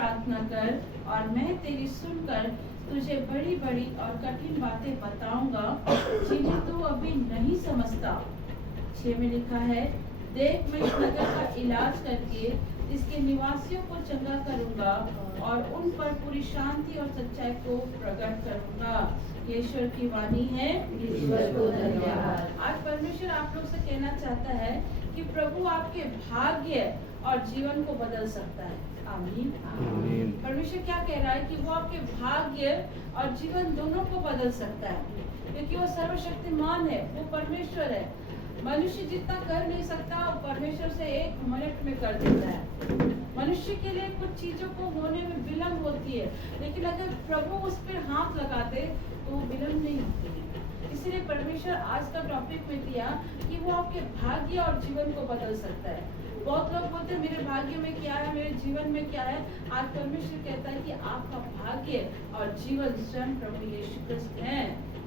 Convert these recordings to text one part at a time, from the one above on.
प्रार्थना कर और मैं तेरी सुनकर तुझे बड़ी बड़ी और कठिन बातें बताऊंगा जिन्हें तू अभी नहीं समझता। 6 में लिखा है, देख मैं इस नगर का इलाज करके इसके निवासियों को चंगा करूंगा और उन पर पूरी शांति और सच्चाई को प्रकट करूंगा। ईश्वर की वाणी है। ईश्वर को धन्यवाद। आज परमेश्वर आप लोग से कहना चाहता है कि प्रभु आपके भाग्य और जीवन को बदल सकता है। आमीन। परमेश्वर क्या कह रहा है कि वो आपके भाग्य और जीवन दोनों को बदल सकता है, क्योंकि वो सर्वशक्तिमान है, वो परमेश्वर है। मनुष्य जितना कर नहीं सकता परमेश्वर से 1 मिनट में कर देता है। मनुष्य के लिए कुछ चीजों को होने में विलंब होती है, लेकिन अगर प्रभु उस पर हाथ लगा दे तो विलंब नहीं होती है। इसलिए परमेश्वर आज का टॉपिक में दिया कि वो आपके भाग्य और जीवन को बदल सकता है। बहुत लोग बोलते हैं मेरे भाग्य में क्या है, मेरे जीवन में क्या है। आज परमेश्वर कहता है कि आपका भाग्य और जीवन स्वयं प्रभु यीशु क्रिस्त है।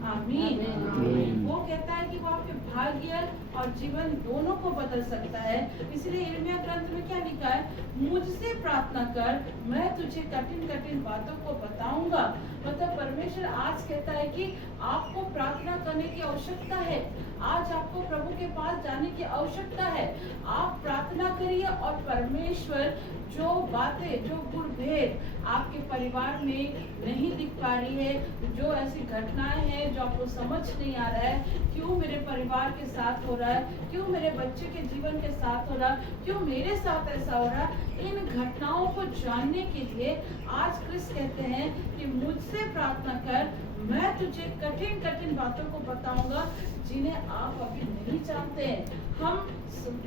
आमीन। वो कहता है कि वो आपके भाग्य और जीवन दोनों को बदल सकता है। इसलिए यिर्मयाह ग्रंथ में क्या लिखा है, मुझसे प्रार्थना कर, मैं तुझे कठिन कठिन बातों को बताऊंगा। मतलब परमेश्वर आज कहता है कि आपको प्रार्थना करने की आवश्यकता है। आज आपको प्रभु के पास जाने की आवश्यकता है। आप प्रार्थना करिए और परमेश्वर जो बातें, जो गुण भेद आपके परिवार में नहीं दिख पा रही है, जो ऐसी घटनाएं हैं जो आपको समझ नहीं आ रहा है, क्यों मेरे परिवार के साथ हो रहा है, क्यों मेरे बच्चे के जीवन के साथ हो रहा है, क्यों मेरे साथ ऐसा हो रहा है, इन घटनाओं को जानने के लिए आज क्रिस्त कहते हैं कि मुझसे प्रार्थना कर, मैं तुझे कठिन कठिन बातों को बताऊंगा जिन्हें आप अभी नहीं जानते हैं।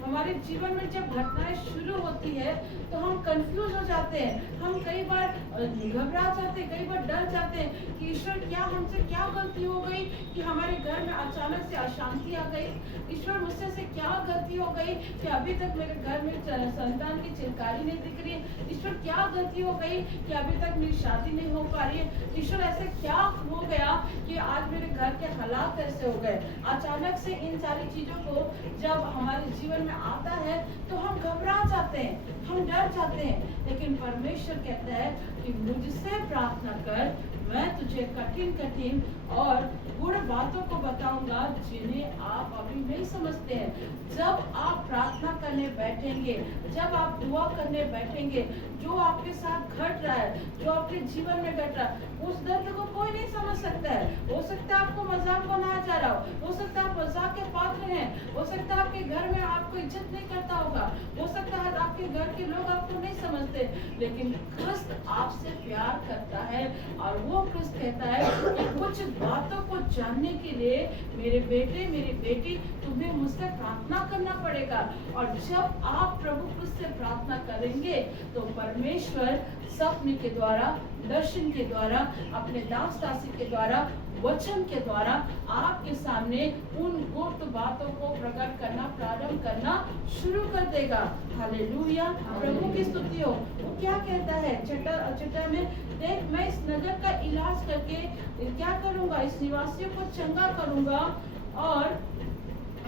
हमारे जीवन में जब घटनाएं शुरू होती है तो हम कंफ्यूज हो जाते हैं, हम कई बार घबरा जाते हैं, कई बार डर जाते हैं कि ईश्वर क्या हमसे क्या गलती हो गई कि हमारे घर में अचानक से अशांति आ गई। ईश्वर मुझसे से क्या गलती हो गई कि अभी तक मेरे घर में संतान की चिरकारी नहीं दिख रही है। ईश्वर क्या गलती हो गई कि अभी तक मेरी शादी नहीं हो पा रही है। ईश्वर ऐसे क्या हो गया कि आज मेरे घर के हालात ऐसे हो गए। अचानक से इन सारी चीजों को जब हमारे जीवन में आता है तो हम घबरा जाते हैं, हम डर जाते हैं। लेकिन परमेश्वर कहता है कि मुझसे प्रार्थना कर, मैं तुझे कठिन कठिन और गुड़ बातों को बताऊंगा जिन्हें आप अभी नहीं समझते हैं। जब आप प्रार्थना करने बैठेंगे, जब आप दुआ करने बैठेंगे, जो आपके साथ घट रहा है, जो आपके जीवन में घट रहा है, उस दर्द को कोई नहीं समझ सकता है। हो सकता है आपको मजाक बनाया जा रहा हो सकता है आप मजाक के पात्र हैं, हो सकता है आपके घर में आपको इज्जत नहीं करता होगा, हो सकता है आपके घर के लोग आपको नहीं समझते, लेकिन क्रिस्त आपसे प्यार करता है और वो क्रिस्त कहता है कि कुछ बातों को जानने के लिए मेरे बेटे, मेरी बेटी, तुम्हें मुझसे प्रार्थना करना पड़ेगा। और जब आप प्रभु क्रिस्त से प्रार्थना करेंगे तो परमेश्वर सपने के द्वारा, दर्शन के द्वारा, अपने दास दासी के द्वारा, वचन के द्वारा आपके सामने उन गुप्त बातों को प्रकट करना, प्रारंभ करना शुरू कर देगा। हालेलुया, प्रभु की स्तुति हो। वो क्या कहता है छठा में, देख मैं इस नगर का इलाज करके क्या करूंगा, इस निवासियों को चंगा करूंगा और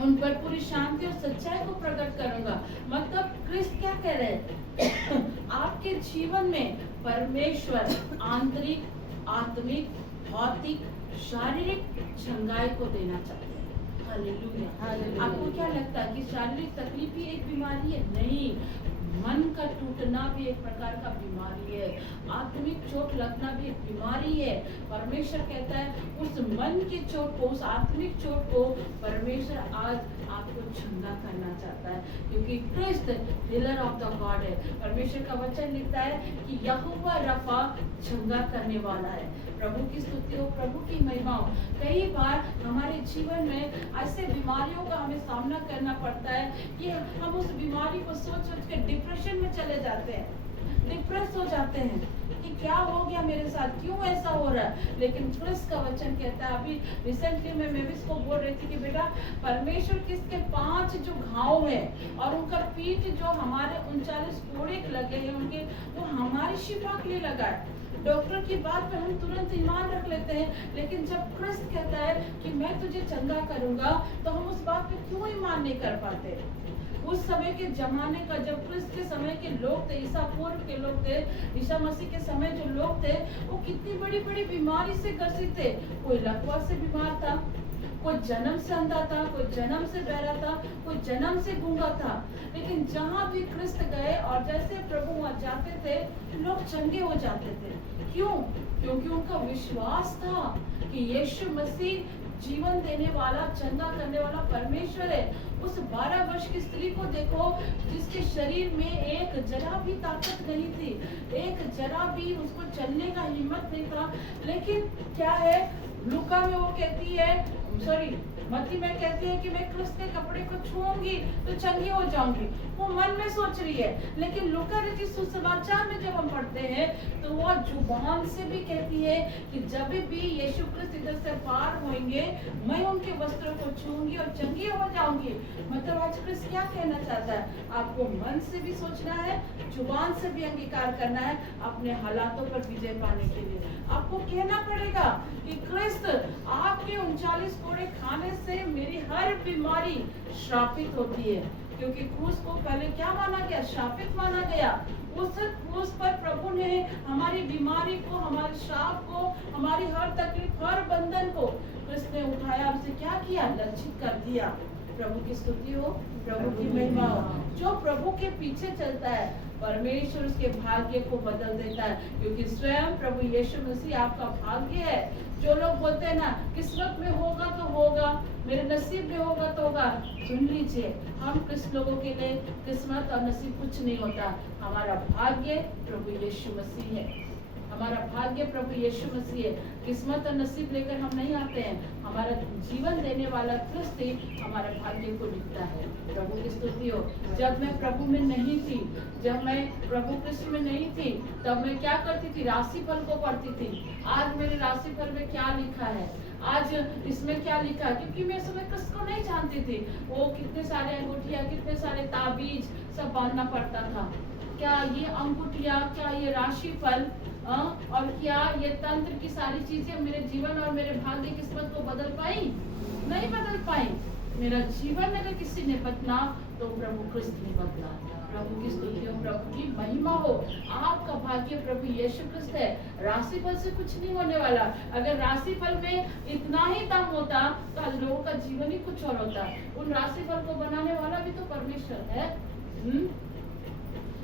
उन पर पूरी शांति और सच्चाई को प्रकट करूंगा। मतलब क्रिस्त क्या कह रहे हैं आपके जीवन में परमेश्वर आंतरिक, आत्मिक, भौतिक, शारीरिक चंगाई को देना चाहते हैं। हालेलुया। आपको क्या लगता है कि शारीरिक तकलीफ ही एक बीमारी है? नहीं, मन का टूटना भी एक प्रकार का बीमारी है, आत्मिक चोट लगना भी एक बीमारी है। परमेश्वर कहता है उस मन की चोट को, उस आत्मिक चोट को परमेश्वर आज आपको चंगा करना चाहता है, क्योंकि क्रिस्त हीलर ऑफ द गॉड है। परमेश्वर का वचन लिखता है कि यहोवा रफा चंगा करने वाला है। प्रभु की स्तुति हो, प्रभु की महिमा हो। कई बार हमारे जीवन में ऐसे बीमारियों का हमें सामना करना पड़ता है कि हम उस बीमारी को सोच सोच के डिप्रेशन में चले जाते हैं, डिप्रेस हो जाते हैं कि क्या हो गया मेरे साथ, क्यों ऐसा हो रहा है। लेकिन क्रिस्त का वचन कहता है, अभी रिसेंटली मैं मेविस को बोल रही थी कि बेटा परमेश्वर किसके 5 जो घाव है और उनका पीठ जो हमारे 39 कोड़े लगे हैं उनके, वो हमारी शिफा के लिए लगा है। डॉक्टर की बात पे हम तुरंत ईमान रख लेते हैं, लेकिन जब क्रिस्त कहता है कि मैं तुझे चंगा करूंगा तो हम उस बात पे क्यों ईमान नहीं कर पाते। उस समय के जमाने का, जब क्रिस्त के समय के लोग थे, ईसा पूर्व के लोग थे, ईसा मसीह के समय जो लोग थे, वो कितनी बड़ी बड़ी बीमारी से ग्रसित थे। कोई लकवा से बीमार था, कोई जन्म से अंधा था, कोई जन्म से बहरा था, कोई जन्म से गूंगा था। लेकिन जहाँ भी क्रिस्त गए और जैसे प्रभु वहाँ जाते थे, लोग चंगे हो जाते थे। क्यों? क्योंकि उनका विश्वास था कि यीशु मसीह जीवन देने वाला, चंगा करने वाला परमेश्वर है। उस 12 वर्ष की स्त्री को देखो, जिसके शरीर में एक जरा भी ताकत नहीं थी, एक जरा भी उसको चलने का हिम्मत नहीं था। लेकिन क्या है, लूका में वो कहती है, सॉरी मत्ती में कहती है कि मैं क्रिस्त के कपड़े को छूऊंगी तो चंगी हो जाऊंगी। वो मन में सोच रही है। लेकिन लूका रचित सुसमाचार में जब हम पढ़ते हैं तो वो जुबान से भी कहती है कि जब भी यीशु क्रिस्त इधर से पार होंगे, मैं उनके वस्त्रों को छूऊंगी और चंगी हो जाऊंगी। मतलब आज क्रिस्त क्या कहना चाहता है? आपको मन से भी सोचना है, जुबान से भी अंगीकार करना है अपने हालातों पर विजय पाने के लिए। आपको कहना पड़ेगा कि क्रिस्त, आपके 39 कोड़े खाने से मेरी हर बीमारी श्रापित होती है। क्योंकि क्रूस को पहले क्या माना गया? श्रापित माना गया। उस क्रूस पर प्रभु ने हमारी बीमारी को, हमारे श्राप को, हमारी हर तकलीफ, हर बंधन को क्रिस्त ने उठाया, हमसे क्या किया? लज्जित कर दिया। प्रभु की स्तुति हो, प्रभु की महिमा हो। जो प्रभु के पीछे चलता है, परमेश्वर उसके भाग्य को बदल देता है। क्योंकि स्वयं प्रभु यीशु मसीह आपका भाग्य है। जो लोग बोलते हैं ना, किस्मत में होगा तो होगा, मेरे नसीब में होगा तो होगा, सुन लीजिए, हम किस लोगों के लिए किस्मत और नसीब कुछ नहीं होता। हमारा भाग्य प्रभु यीशु मसीह है। हमारा भाग्य प्रभु यीशु मसीह है। किस्मत और नसीब लेकर हम नहीं आते हैं। हमारा जीवन देने वाला क्रिस्त ही हमारे भाग्य को लिखता है। प्रभु की स्तुति हो। जब मैं प्रभु में नहीं थी, जब मैं प्रभु कृष्ण में नहीं थी, तब मैं क्या करती थी? राशिफल को पढ़ती थी। आज मेरे राशिफल में क्या लिखा है, आज इसमें क्या लिखा है? क्योंकि मैं समय कृष्ण को नहीं जानती थी। वो कितने सारे अंगूठिया, कितने सारे ताबीज सब बांधना पड़ता था। क्या ये अंगूठिया, क्या ये राशिफल और क्या ये तंत्र की सारी चीजें मेरे जीवन और मेरे भाग्य किस्मत को बदल पाई? नहीं बदल पाई। मेरा जीवन अगर किसी ने बदला तो प्रभु कृष्ण ने बदला। प्रभु की स्तुति हो, प्रभु की महिमा हो। आपका भाग्य प्रभु यीशु कृष्ण है। राशिफल से कुछ नहीं होने वाला। अगर राशिफल में इतना ही दम होता तो लोगों का जीवन ही कुछ और होता। उन राशिफल को बनाने वाला भी तो परमेश्वर है।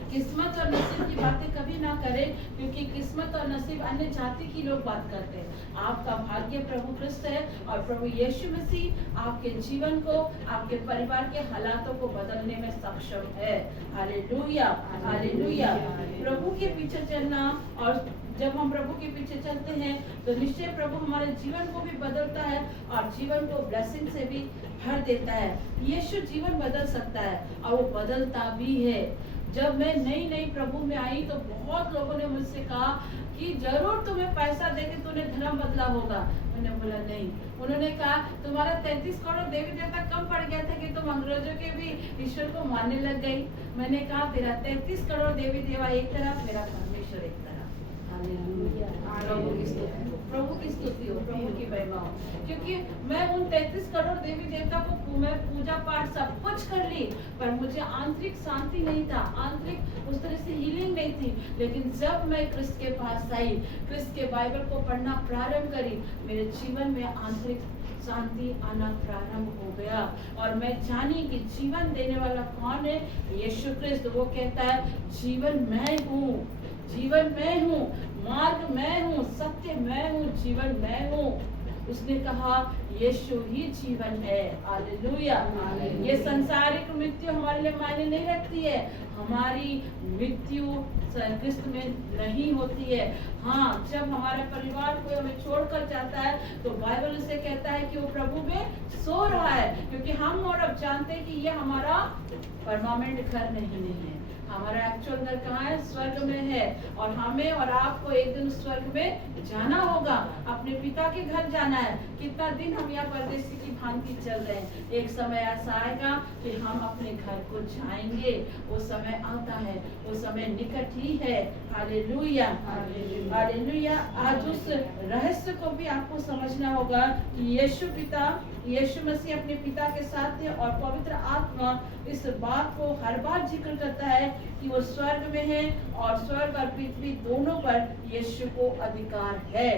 किस्मत और नसीब की बातें कभी ना करें, क्योंकि किस्मत और नसीब अन्य जाति की लोग बात करते हैं। आपका भाग्य प्रभु कृष्ण है और प्रभु यीशु मसीह आपके जीवन को, आपके परिवार के हालातों को बदलने में सक्षम है। Hallelujah, hallelujah. प्रभु के पीछे चलना, और जब हम प्रभु के पीछे चलते हैं तो निश्चय प्रभु हमारे जीवन को भी बदलता है और जीवन को ब्लेसिंग से भी भर देता है। यीशु जीवन बदल सकता है और वो बदलता भी है। जब मैं नई प्रभु में आई तो बहुत लोगों ने मुझसे कहा कि जरूर तुम्हें पैसा देके तूने धर्म बदला होगा। मैंने बोला नहीं। उन्होंने कहा तुम्हारा 33 करोड़ देवी देवता कम पड़ गया था कि तुम अंग्रेजों के भी ईश्वर को मानने लग गई। मैंने कहा तेरा 33 करोड़ देवी देवा एक तरफ, मेरा परमेश्वर एक तरफ। हालेलुया, प्रभु की स्तुति हो, प्रभु की महिमा हो। क्योंकि मैं उन 33 करोड़ देवी देवता को मैं पूजा पाठ सब कुछ कर ली, पर मुझे आंतरिक शांति नहीं था, आंतरिक उस तरह से हीलिंग नहीं थी। लेकिन जब मैं क्रिस्त के पास आई, क्रिस्त के बाइबल को पढ़ना प्रारंभ करी, मेरे जीवन में आंतरिक शांति आना प्रारंभ हो गया। और मैं जानी कि जीवन देने वाला कौन है? यीशु क्रिस्त। वो कहता है जीवन मैं हूँ, जीवन मैं हूँ, मार्ग मैं हूँ, सत्य मैं हूँ, जीवन मैं हूँ। उसने कहा यीशु ही जीवन है। हालेलुया। ये सांसारिक मृत्यु हमारे लिए मायने नहीं रखती है। हमारी मृत्यु क्रिस्त में नहीं होती है। हाँ, जब हमारे परिवार को हमें छोड़कर जाता है तो बाइबल उसे कहता है कि वो प्रभु में सो रहा है। क्योंकि हम और अब जानते हैं कि ये हमारा परमानेंट घर नहीं है। हमारा एक्चुअल घर कहाँ है? स्वर्ग में है। और हमें और आपको एक दिन स्वर्ग में जाना होगा, अपने पिता के घर जाना है। कितना दिन हम यहाँ परदेसी की भांति चल रहे हैं। एक समय ऐसा आएगा कि हम अपने घर को जाएंगे। वो समय आता है, वो समय निकट ही है। Hallelujah hallelujah. हालेलुया। आज उस रहस्य को भी आपको समझना होगा कि यीशु मसीह अपने पिता के साथ थे और पवित्र आत्मा इस बात को हर बार जिक्र करता है कि वो स्वर्ग में है और स्वर्ग और पृथ्वी दोनों पर यीशु को अधिकार है।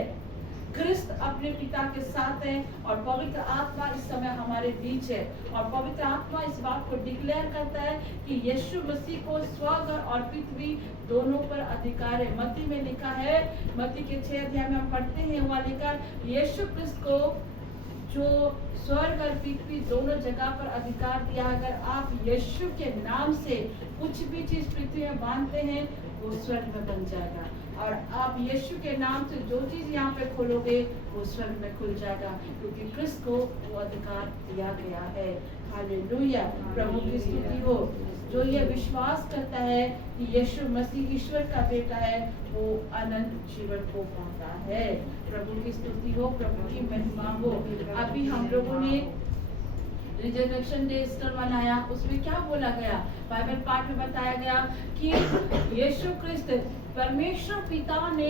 क्रिस्त अपने पिता के साथ है और पवित्र आत्मा इस समय हमारे बीच है और पवित्र आत्मा इस बात को डिक्लेयर करता है कि यीशु मसीह को स्वर्ग और पृथ्वी दोनों पर अधिकार है। मत्ती में लिखा है, मत्ती के 6 अध्याय में हम पढ़ते हैं, वहाँ लिखा यीशु क्रिस्त को जो स्वर्ग और पृथ्वी दोनों जगह पर अधिकार दिया। अगर आप यीशु के नाम से कुछ भी चीज पृथ्वी में बांधते हैं वो स्वर्ग में बन जाएगा और आप यीशु के नाम से जो चीज यहाँ पे खोलोगे वो स्वर्ग में खुल जाएगा, क्योंकि क्रिस्त को वो अधिकार दिया गया है। हालेलुया, प्रभु की स्तुति हो। जो ये विश्वास करता है कि यीशु मसीह ईश्वर का बेटा है वो अनंत जीवन को पाता है। प्रभु की स्तुति हो, प्रभु की महिमा हो। अभी हम लोगों ने रिजर्वेशन डे ईस्टर मनाया, उसमें क्या बोला गया? बाइबल पाठ में बताया गया कि यीशु क्रिस्त परमेश्वर पिता ने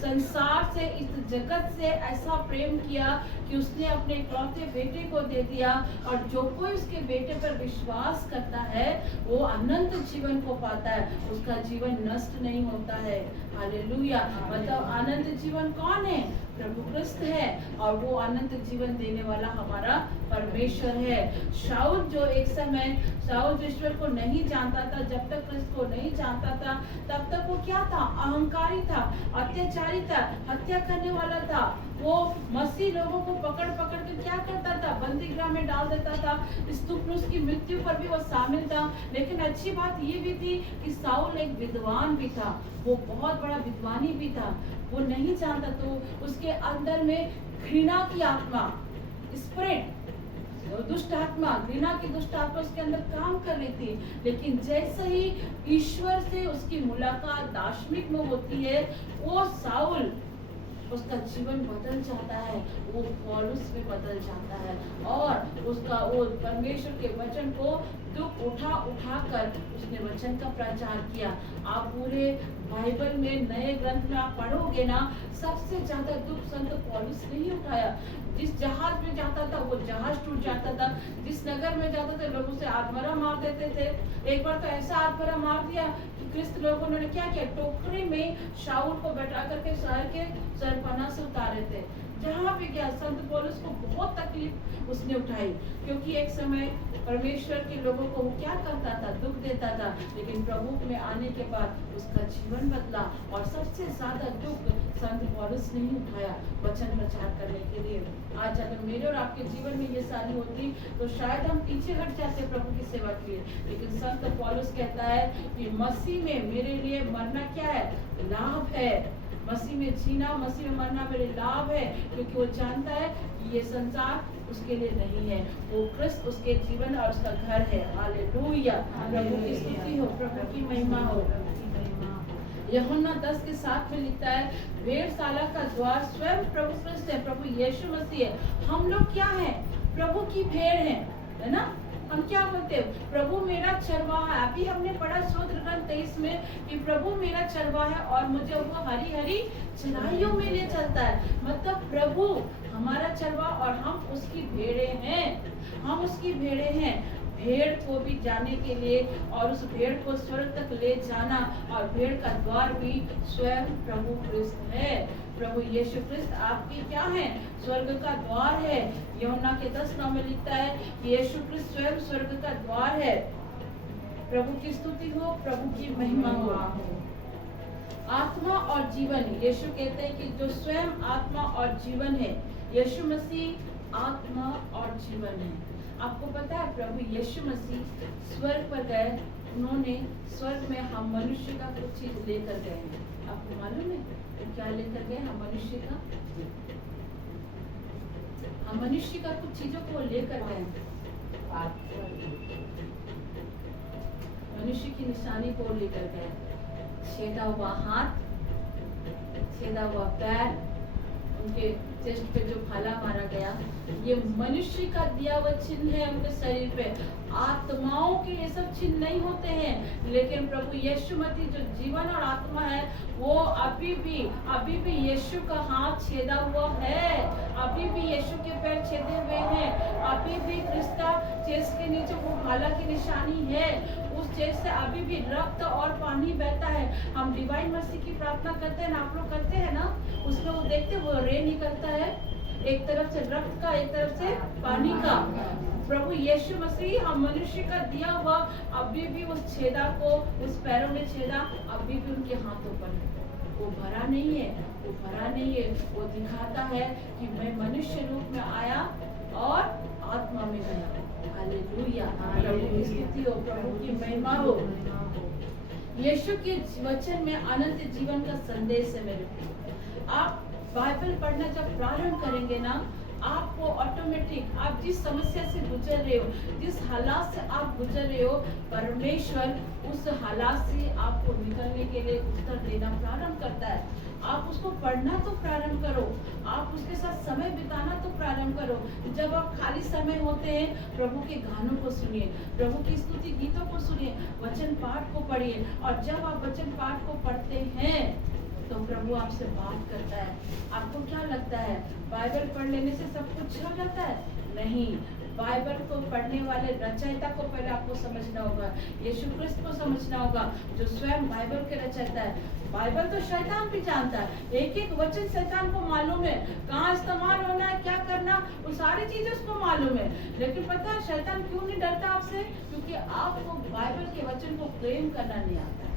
संसार से, इस जगत से ऐसा प्रेम किया कि उसने अपने इकलौते बेटे को दे दिया और जो कोई उसके बेटे पर विश्वास करता है वो अनंत जीवन को पाता है, उसका जीवन नष्ट नहीं होता है। हालेलुया। मतलब अनंत जीवन कौन है? प्रभु क्रिस्त है और वो अनंत जीवन देने वाला हमारा परमेश्वर है। शाऊल जो एक समय शाऊल ईश्वर को नहीं जानता था, जब तक क्रिस्त को नहीं जानता था तब तक वो क्या था? अहंकारी था, अत्याचारी था, हत्या करने वाला था। वो मसीह लोगों को पकड़ पकड़ के क्या करता था? बंदी गृह में डाल देता था। स्तुपनुस की मृत्यु पर भी वो शामिल था। लेकिन अच्छी बात ये भी थी कि शाऊल एक विद्वान भी था, वो बहुत बड़ा विद्वानी भी था। वो नहीं जानता तो उसके अंदर में घृणा की आत्मा, स्पिरिट, दुष्ट आत्मा, घृणा की दुष्ट आत्मा उसके अंदर काम कर रही थी। लेकिन जैसे ही ईश्वर से उसकी मुलाकात दार्शनिक में होती है, वो शाऊल, उसका जीवन बदल जाता है, वो पौलुस में बदल जाता है और उसका वो परमेश्वर के वचन को दुख उठा कर उसने वचन का प्रचार किया। आप पूरे बाइबल में नए ग्रंथ में आप पढ़ोगे ना, सबसे ज्यादा दुख संत पौलुस ने ही उठाया। जिस जहाज में जाता था वो जहाज टूट जाता था, जिस नगर में जाता था लोग उसे आत्महत्या मार देते थे। एक बार तो ऐसा आत्महत्या मार दिया कि क्रिस्त लोगों ने क्या किया, टोकरी में शाऊल को बैठा करके शहर के सरपना से उतारे थे। जहाँ भी गया संत पौलुस को बहुत तकलीफ उसने उठाई, क्योंकि एक समय परमेश्वर के लोगों को वो क्या करता था? दुख देता था। लेकिन प्रभु में आने के बाद उसका जीवन बदला और सबसे ज्यादा दुख संत पौलुस ने ही उठाया वचन प्रचार करने के लिए। आज अगर मेरे और आपके जीवन में ये सारी होती तो शायद हम पीछे हट जाते प्रभु की सेवा के लिए। लेकिन संत पौलुस कहता है कि मसीह में मेरे लिए मरना क्या है? लाभ है। मसीह में जीना, मसीह में मरना मेरे लाभ है, क्योंकि वो जानता है कि ये संसार उसके लिए नहीं है, वो क्रिस्त उसके जीवन और उसका घर है। हालेलुया, प्रभु की स्तुति हो, प्रभु की महिमा हो। यूहन्ना 10:7 में लिखता है, भेड़शाला का द्वार स्वयं प्रभु क्रिस्त है, प्रभु यीशु मसीह है। हम लोग क्या हैं? प्रभु की भेड़ हैं, है ना? हम क्या बोलते हैं? प्रभु मेरा चरवाहा है। अभी हमने पढ़ा स्तोत्र ग्रंथ 23 में कि प्रभु मेरा चरवाहा है और मुझे वो हरी हरी चराइयों में ले चलता है। मतलब प्रभु हमारा चरवाहा और हम उसकी भेड़े हैं, हम उसकी भेड़े हैं। भेड़ को भी जाने के लिए और उस भेड़ को स्वर्ग तक ले जाना, और भेड़ का द्वार भी स्वयं प्रभु क्रिस्त है। प्रभु यीशु क्रिस्त आपकी क्या है? स्वर्ग का द्वार है। यूहन्ना के 10:9 में लिखता है कि यीशु क्रिस्त स्वयं स्वर्ग का द्वार है। प्रभु की स्तुति हो, प्रभु की महिमा हो। आत्मा और जीवन, यीशु कहते हैं कि जो स्वयं आत्मा और जीवन है, यीशु मसीह आत्मा और जीवन है। आपको पता है प्रभु यीशु मसीह स्वर्ग पर गए, उन्होंने स्वर्ग में हम मनुष्य का कुछ चीज लेकर गए हैं। आपको मालूम है तो क्या लेकर गए? हम मनुष्य का कुछ चीजों को लेकर गए। मनुष्य की निशानी को लेकर गए, छेदा हुआ हाथ, छेदा हुआ पैर, उनके चेस्ट पे जो भाला मारा गया, ये मनुष्य का दिया हुआ चिन्ह है उनके शरीर पे। आत्माओं के ये सब चिन्ह नहीं होते हैं, लेकिन प्रभु यीशु मसीह जो जीवन और आत्मा है, वो अभी भी यीशु का हाथ छेदा हुआ है, अभी भी यीशु के पैर छेदे हुए हैं, अभी भी क्रिस्त का चेस्ट के नीचे वो भाला की निशानी है, उस चेस्ट से अभी भी रक्त और पानी बहता है। हम डिवाइन मसीह की प्रार्थना करते हैं ना, आप लोग करते हैं ना, उसमें वो देखते वो रे निकलता है, एक तरफ से रक्त का, एक तरफ से पानी का। प्रभु यीशु मसीह हम मनुष्य का दिया हुआ अभी भी उस छेदा को, उस पैरों में छेदा अभी भी उनके हाथों पर है। वो भरा नहीं है, वो भरा नहीं है, वो दिखाता है कि मैं मनुष्य रूप में आया और आत्मा में गया। हालेलुया, प्रभु की स्तुति हो, प्रभु की महिमा हो। यीशु के वचन में अनंत जीवन का संदेश है मेरे। आप बाइबल पढ़ना जब प्रारंभ करेंगे ना, आपको ऑटोमेटिक, आप जिस समस्या से गुजर रहे हो, जिस हालात से आप गुजर रहे हो, परमेश्वर उस हालात से आपको निकलने के लिए उत्तर देना प्रारंभ करता है। आप उसको पढ़ना तो प्रारंभ करो, आप उसके साथ समय बिताना तो प्रारंभ करो। जब आप खाली समय होते हैं, प्रभु के गानों को सुनिए, प्रभु की स्तुति गीतों को सुनिए, वचन पाठ को पढ़िए। और जब आप वचन पाठ को पढ़ते हैं तो प्रभु आपसे बात करता है। आपको क्या लगता है बाइबल पढ़ लेने से सब कुछ हो जाता है? नहीं, बाइबल को पढ़ने वाले रचयिता को पहले आपको समझना होगा, यीशु क्रिस्त को समझना होगा, जो स्वयं बाइबल के रचयिता है। बाइबल तो शैतान भी जानता है, एक एक वचन शैतान को मालूम है, कहाँ इस्तेमाल होना है, क्या करना, वो सारी चीजें उसको मालूम है। लेकिन पता है शैतान क्यों नहीं डरता आपसे? क्योंकि आपको बाइबल के वचन को प्रेम करना नहीं आता है।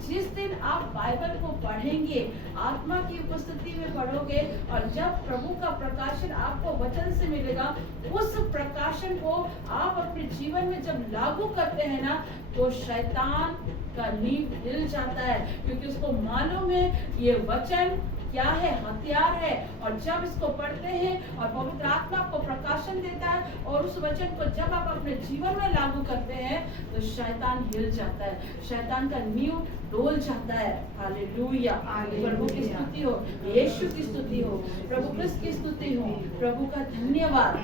जिस दिन आप बाइबल को पढ़ेंगे, आत्मा की उपस्थिति में पढ़ोगे, और जब प्रभु का प्रकाशन आपको वचन से मिलेगा, उस प्रकाशन को आप अपने जीवन में जब लागू करते हैं ना, तो शैतान का नींव हिल जाता है, क्योंकि उसको मालूम है ये वचन क्या है, हथियार है। और जब इसको पढ़ते हैं और पवित्र आत्मा को प्रकाशन देता है, और उस वचन को जब आप अपने जीवन में लागू करते हैं, तो शैतान हिल जाता है, शैतान का नींव डोल जाता है। हालेलुया, प्रभु की स्तुति हो, यीशु की स्तुति हो, प्रभु क्रिस्त की स्तुति हो, प्रभु का धन्यवाद।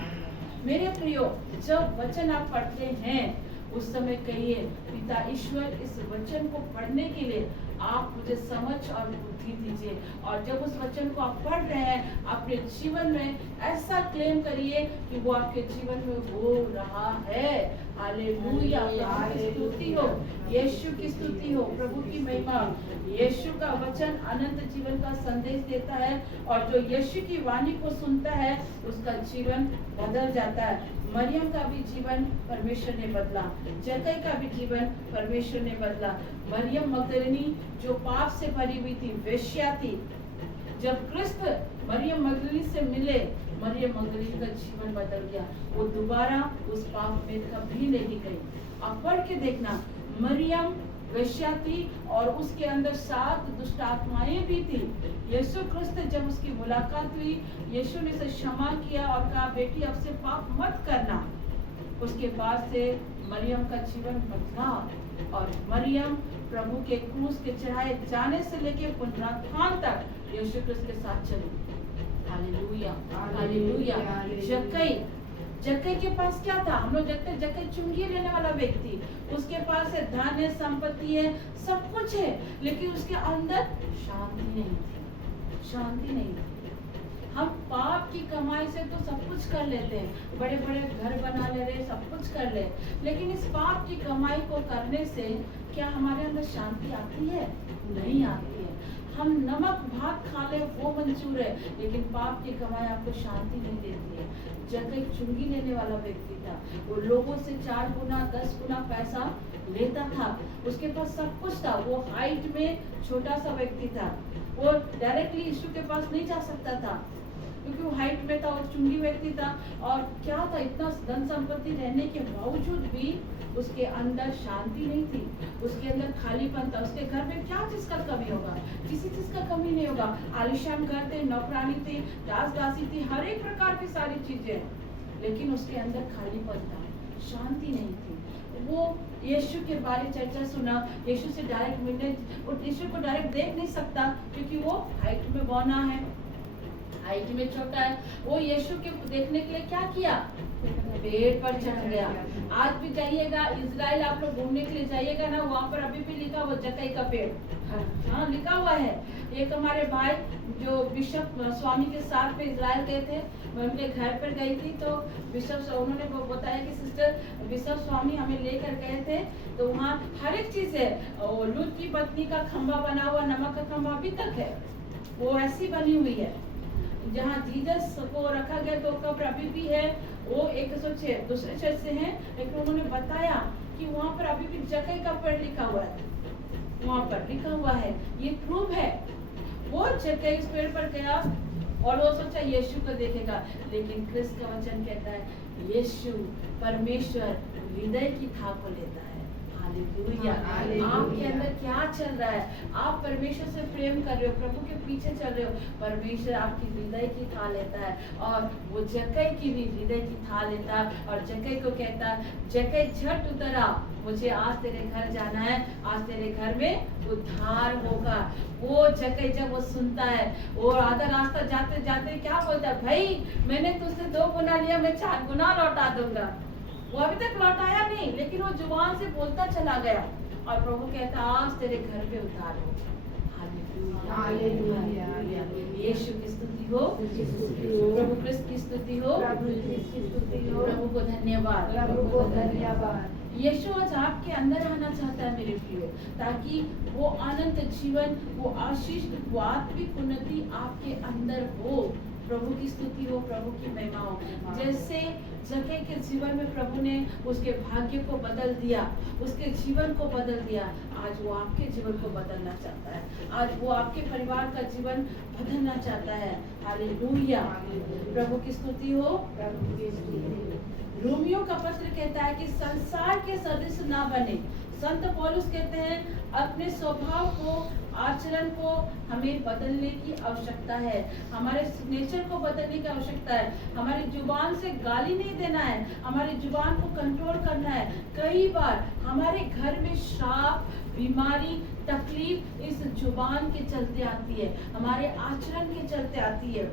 मेरे प्रियो, जब वचन आप पढ़ते हैं उस समय कहिए, पिता ईश्वर, इस वचन को पढ़ने के लिए आप मुझे समझ और बुद्धि दीजिए। और जब उस वचन को आप पढ़ रहे हैं, अपने जीवन में ऐसा क्लेम करिए कि वो आपके जीवन में हो रहा है। हालेलुया, प्रभु की स्तुति हो, यीशु की स्तुति हो, प्रभु की महिमा। यीशु का वचन अनंत जीवन का संदेश देता है, और जो यीशु की वाणी को सुनता है उसका जीवन बदल जाता है। मरियम का भी जीवन परमेश्वर ने बदला, जक्कई का भी जीवन परमेश्वर ने बदला। मरियम मगदलिनी जो पाप से भरी हुई थी, वेश्या थी, जब क्रिस्त मरियम मगदलिनी से मिले, मरियम मगदलिनी का जीवन बदल गया। वो दोबारा उस पाप में कभी नहीं गई। आप पढ़ के देखना, मरियम वेश्या थी और उसके अंदर 7 दुष्ट आत्माएं भी थी। यीशु क्रिस्त जब उसकी मुलाकात हुई, यीशु ने उसे क्षमा किया और कहा, बेटी अब से पाप मत करना। उसके बाद से मरियम का जीवन बदला, और मरियम प्रभु के क्रूस के चढ़ाए जाने से लेकर पुनरुत्थान तक यीशु क्रिस्त के साथ चली। Hallelujah, hallelujah. जक्कई के पास क्या था? हम लोग जक्कई चुंगी लेने वाला व्यक्ति, उसके पास है धन है, संपत्ति है, सब कुछ है, लेकिन उसके अंदर शांति नहीं थी, शांति नहीं थी। हम पाप की कमाई से तो सब कुछ कर लेते हैं, बड़े बड़े घर बना ले रहे, सब कुछ कर ले, लेकिन इस पाप की कमाई को करने से क्या हमारे अंदर शांति आती है? नहीं आती है। हम नमक भात खा ले वो मंजूर है, लेकिन पाप की कमाई आपको शांति नहीं देती है। जक्कई चुंगी लेने वाला व्यक्ति था, वो लोगों से 4 गुना 10 गुना पैसा लेता था, उसके पास सब कुछ था, वो हाइट में छोटा सा व्यक्ति था, वो डायरेक्टली यीशु के पास नहीं जा सकता था क्योंकि वो हाइट में था, वो चुंगी व्यक्ति था। और क्या था, इतना धन संपत्ति रहने के बावजूद भी उसके अंदर शांति नहीं थी, उसके अंदर खालीपन था। उसके घर में क्या चीज का कमी होगा? किसी चीज का कमी नहीं होगा। आलीशान घर थे, नौकरानी थी, दासी थी, हर एक प्रकार की सारी चीजें, लेकिन उसके अंदर खालीपन था, शांति नहीं थी। वो यीशु के बारे चर्चा सुना, यीशु से डायरेक्ट मिलने, यीशु को डायरेक्ट देख नहीं सकता क्योंकि वो हाइट में बौना है, हाइट में छोटा है, वो यीशु के देखने के लिए क्या किया, पेड़ पर चढ़ गया। आज भी जाइएगा इजराइल, आप लोग घूमने के लिए जाइएगा ना, वहाँ पर अभी भी लिखा हुआ जक्कई का पेड़, हाँ लिखा हुआ है। एक हमारे भाई जो बिशप स्वामी के साथ में इजराइल गए थे, मैं उनके घर पर गई थी, तो बिशप उन्होंने बताया कि सिस्टर बिशप स्वामी हमें लेकर गए थे, तो वहाँ हर एक चीज है। लूत की पत्नी का खंभा बना हुआ, नमक का खंभा अभी तक है, वो ऐसी बनी हुई है। जहाँ जीसस को रखा गया तो कब्र अभी भी है, वो 106 दूसरे चर्च से है, लेकिन उन्होंने बताया कि वहाँ पर अभी भी जक्कई का पेड़ लिखा हुआ है, वहाँ पर लिखा हुआ है, ये प्रूफ है। वो जक्कई इस पेड़ पर गया और वो सोचा यीशु को देखेगा, लेकिन क्रिस्त का वचन कहता है यीशु परमेश्वर हृदय की था को लेता है। हालेलुया। आपके अंदर क्या चल रहा है? आप परमेश्वर से प्रेम कर रहे हो, प्रभु के पीछे चल रहे हो, परमेश्वर आपकी हृदय की था लेता है, और वो जक्कई की भी हृदय की था लेता है, और जक्कई को कहता है जक्कई झट उतरा, मुझे आज तेरे घर जाना है, आज तेरे घर में उद्धार होगा। वो जक्कई जब वो सुनता है, वो आधा रास्ता जाते जाते क्या बोलता है, भाई मैंने तुझसे 2 गुना लिया, मैं 4 गुना लौटा दूंगा। वो अभी तक लौटाया नहीं, लेकिन वो जुबान से बोलता चला गया, और प्रभु कहता आज तेरे घर पे उद्धार हो। हालेलुया। यीशु की स्तुति हो, प्रभु क्रिस्त की स्तुति हो, प्रभु को धन्यवाद। यीशु आज आपके अंदर आना चाहता है मेरे प्रियो, ताकि वो अनंत जीवन, वो आशीष, वो आत्मिक उन्नति आपके अंदर हो। प्रभु की स्तुति हो, प्रभु की महिमा हो। जैसे जक्कई के जीवन में प्रभु ने उसके भाग्य को बदल दिया, उसके जीवन को बदल दिया, आज वो आपके जीवन को बदलना चाहता है, आज वो आपके परिवार का जीवन बदलना चाहता है। हालेलुया। प्रभु की स्तुति हो। रोमियो का पत्र कहता है कि संसार के सदस्य ना बने। संत पौलुस कहते हैं अपने स्वभाव को, आचरण को हमें बदलने की आवश्यकता है, हमारे नेचर को बदलने की आवश्यकता है। हमारी जुबान से गाली नहीं देना है, हमारी जुबान को कंट्रोल करना है। कई बार हमारे घर में श्राप, बीमारी, तकलीफ इस जुबान के चलते आती है, हमारे आचरण के चलते आती है।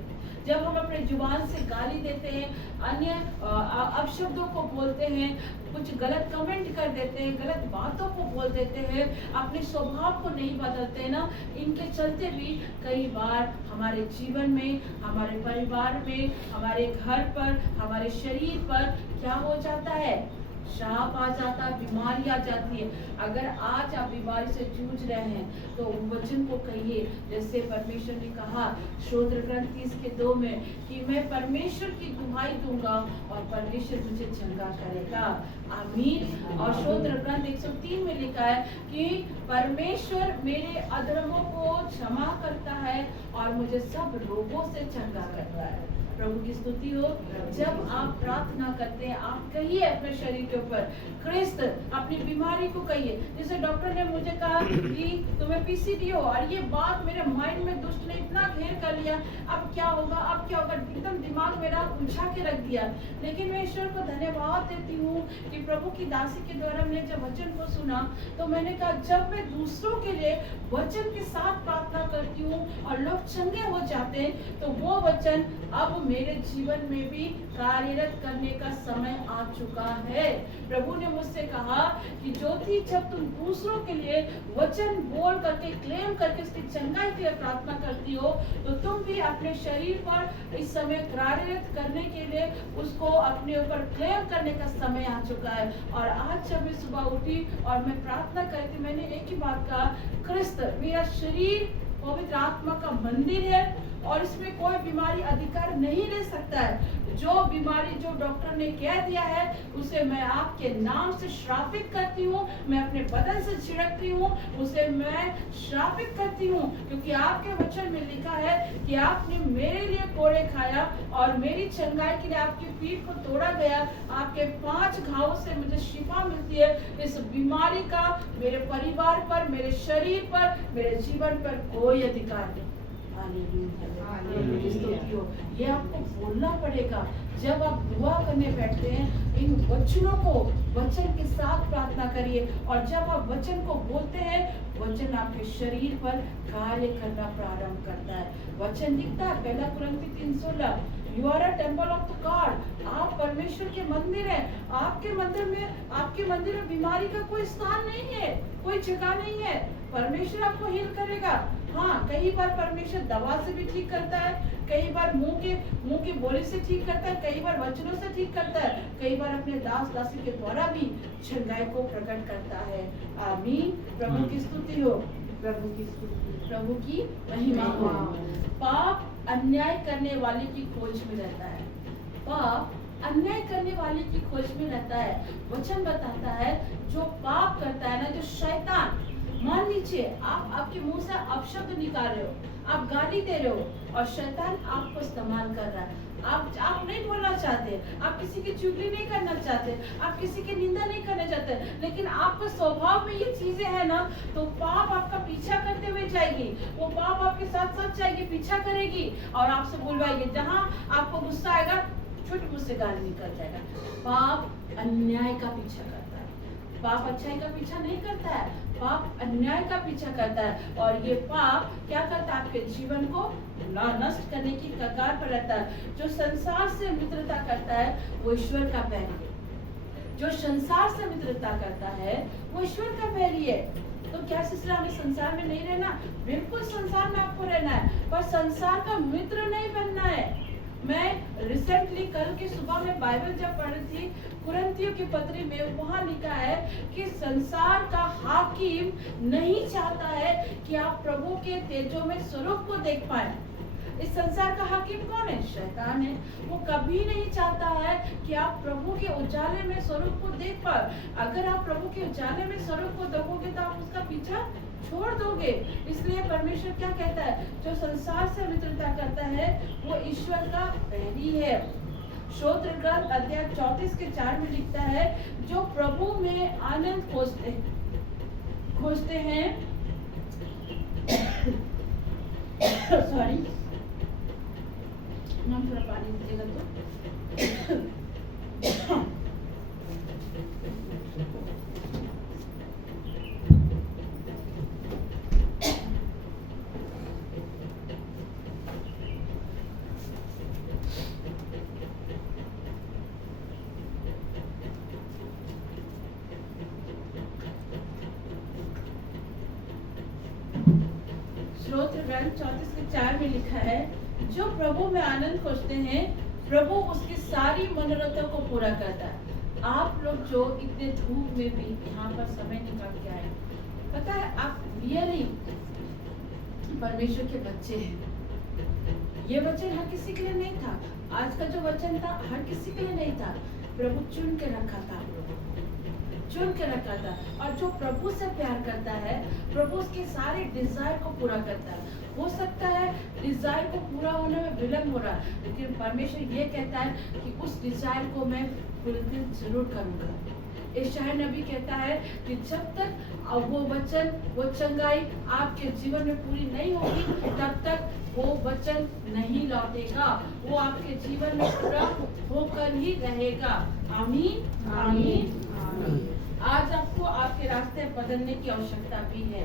जब हम अपने जुबान से गाली देते हैं, अन्य अपशब्दों को बोलते हैं, कुछ गलत कमेंट कर देते हैं, गलत बातों को बोल देते हैं, अपने स्वभाव को नहीं बदलते ना, इनके चलते भी कई बार हमारे जीवन में, हमारे परिवार में, हमारे घर पर, हमारे शरीर पर क्या हो जाता है, श्राप आ जाता है, बीमारी आ जाती है। अगर आज आप बीमारी से जूझ रहे हैं तो वचन को कहिए, जैसे परमेश्वर ने कहा शोध ग्रंथ 30:2 में कि मैं परमेश्वर की दुहाई दूंगा और परमेश्वर मुझे चंगा करेगा। आमीन। और शोध ग्रंथ 103 में लिखा है कि परमेश्वर मेरे अधर्मों को क्षमा करता है और मुझे सब रोगों से चंगा करता है। प्रभु की स्तुति हो। जब आप प्रार्थना करते हैं, आप कहिए अपने शरीर के ऊपर क्रिस्त, अपनी बीमारी को कहिए। जैसे डॉक्टर ने मुझे कहा कि तुम्हें पीसीडी हो, और ये बात मेरे माइंड में दुष्ट ने इतना घेर कर लिया, अब क्या होगा, अब क्या होगा, एकदम दिमाग मेरा उलझा के रख दिया। लेकिन मैं ईश्वर को धन्यवाद देती हूँ कि प्रभु की दासी के द्वारा मैंने जब वचन को सुना, तो मैंने कहा जब मैं दूसरों के लिए वचन के साथ प्रार्थना करती हूँ और लोग चंगे हो जाते हैं, तो वो वचन अब मेरे जीवन में भी कार्यरत करने का समय आ चुका है। प्रभु ने मुझसे कहा कि ज्योति, जब तुम दूसरों के लिए वचन बोल करके, क्लेम करके उसकी चंगाई के लिए प्रार्थना करती हो, तो तुम भी अपने शरीर पर इस समय कार्यरत करने के लिए उसको अपने ऊपर क्लेम करने का समय आ चुका है। और आज जब मैं सुबह उठी और मैं प्रार्थना करती, मैंने एक ही बात कहा, क्रिस्त मेरा शरीर पवित्र आत्मा का मंदिर है और इसमें कोई बीमारी अधिकार नहीं ले सकता है। जो बीमारी जो डॉक्टर ने कह दिया है उसे मैं आपके नाम से श्रापित करती हूँ, मैं अपने बदन से छिड़कती हूँ, उसे मैं श्रापित करती हूँ, क्योंकि आपके वचन में लिखा है कि आपने मेरे लिए कोड़े खाया और मेरी चंगाई के लिए आपकी पीठ को तोड़ा गया, आपके 5 घावों से मुझे शिफा मिलती है। इस बीमारी का मेरे परिवार पर, मेरे शरीर पर, मेरे जीवन पर कोई अधिकार नहीं। ये आपको बोलना पड़ेगा। जब आप दुआ करने बैठते हैं, इन वचनों को वचन के साथ प्रार्थना करिए, और जब आप वचन को बोलते हैं वचन आपके शरीर पर कार्य करना प्रारंभ करता है। वचन लिखता है 1 कुरिन्थी 3:16, you are a temple of the God. आप परमेश्वर के मंदिर है। आपके मंदिर में बीमारी का कोई स्थान नहीं है, कोई जगह नहीं है। परमेश्वर आपको हील करेगा। हाँ, कई बार परमेश्वर दवा से भी ठीक करता है, कई बार मुंह की बोली से ठीक करता है, कई बार वचनों से ठीक करता है, कई बार अपने दास दासी के द्वारा भी चंगाई को प्रकट करता है। आमीन। प्रभु की स्तुति हो, प्रभु की महिमा हो। पाप अन्याय करने वाले की खोज में रहता है। पाप अन्याय करने वाले की खोज में रहता है। वचन बताता है जो पाप करता है ना, जो शैतान, मान लीजिए आपके मुंह से अपशब्द निकाल रहे हो, आप गाली दे रहे हो और शैतान आपको इस्तेमाल कर रहा है। आप नहीं बोलना चाहते, आप किसी की चुगली नहीं करना चाहते, आप किसी की निंदा नहीं करना चाहते, लेकिन आपके स्वभाव में ये चीजें है ना, तो पाप आपका पीछा करते हुए जाएगी। वो पाप आपके साथ साथ जाएगी, पीछा करेगी और आपसे बुलवाएगी। जहाँ आपको गुस्सा आएगा, छुट मुझसे गाली निकल जाएगा। पाप अन्याय का पीछा करता है, पाप अच्छाई का पीछा नहीं करता है, पाप अन्याय का पीछा करता है। और ये पाप क्या करता है? आपके जीवन को नष्ट करने की कगार पर रहता है। जो संसार से मित्रता करता है वो ईश्वर का बैरी है। जो संसार से मित्रता करता है वो ईश्वर का बैरी है। तो क्या सिलसिला, हमें संसार में नहीं रहना? बिल्कुल संसार में आपको रहना है, पर संसार का मित्र नहीं बनना है। मैं रिसेंटली कल की सुबह में बाइबल जब पढ़ रही थी, कुरिन्थियों की पत्री में, वहां लिखा है कि संसार का हाकिम नहीं चाहता है कि आप प्रभु के तेजों में स्वरूप को देख पाए। इस संसार का हाकिम कौन है? शैतान है। वो कभी नहीं चाहता है कि आप प्रभु के उजाले में स्वरूप को देख पाए। अगर आप प्रभु के उजाले में स्वरूप को देखोगे तो आप उसका पीछा छोड़ दोगे। इसलिए परमेश्वर क्या कहता है? जो संसार से मित्रता करता है वो ईश्वर का बैरी है। स्तोत्र ग्रंथ अध्याय 34:4 में लिखता है, जो प्रभु में आनंद खोजते हैं सॉरी, हम थोड़ा पानी दीजिएगा तो। स्तोत्र ग्रंथ 34:4 में लिखा है, जो प्रभु में आनंद खोजते हैं प्रभु उसकी सारी मनोरथों को पूरा करता है। आप लोग जो इतने धूप में भी यहाँ पर समय निकाल के आए, पता है आप रियली परमेश्वर के बच्चे हैं। ये वचन हर किसी के लिए नहीं था। आज का जो वचन था हर किसी के लिए नहीं था। प्रभु चुन के रखा था, आप लोगों को चुन के रखा था। और जो प्रभु से प्यार करता है, प्रभु उसके सारे डिजायर को पूरा करता है। हो सकता है डिजायर को पूरा होने में विलम्ब हो रहा है, लेकिन परमेश्वर ये कहता है कि उस डिजायर को मैं फुलफिल जरूर करूंगा। यशायाह नबी कहता है कि जब तक वो वचन, वो चंगाई आपके जीवन में पूरी नहीं होगी, तब तक वो वचन नहीं लौटेगा। वो आपके जीवन में पूरा होकर ही रहेगा। आमीन, आमीन। आज आपको आपके रास्ते बदलने की आवश्यकता भी है।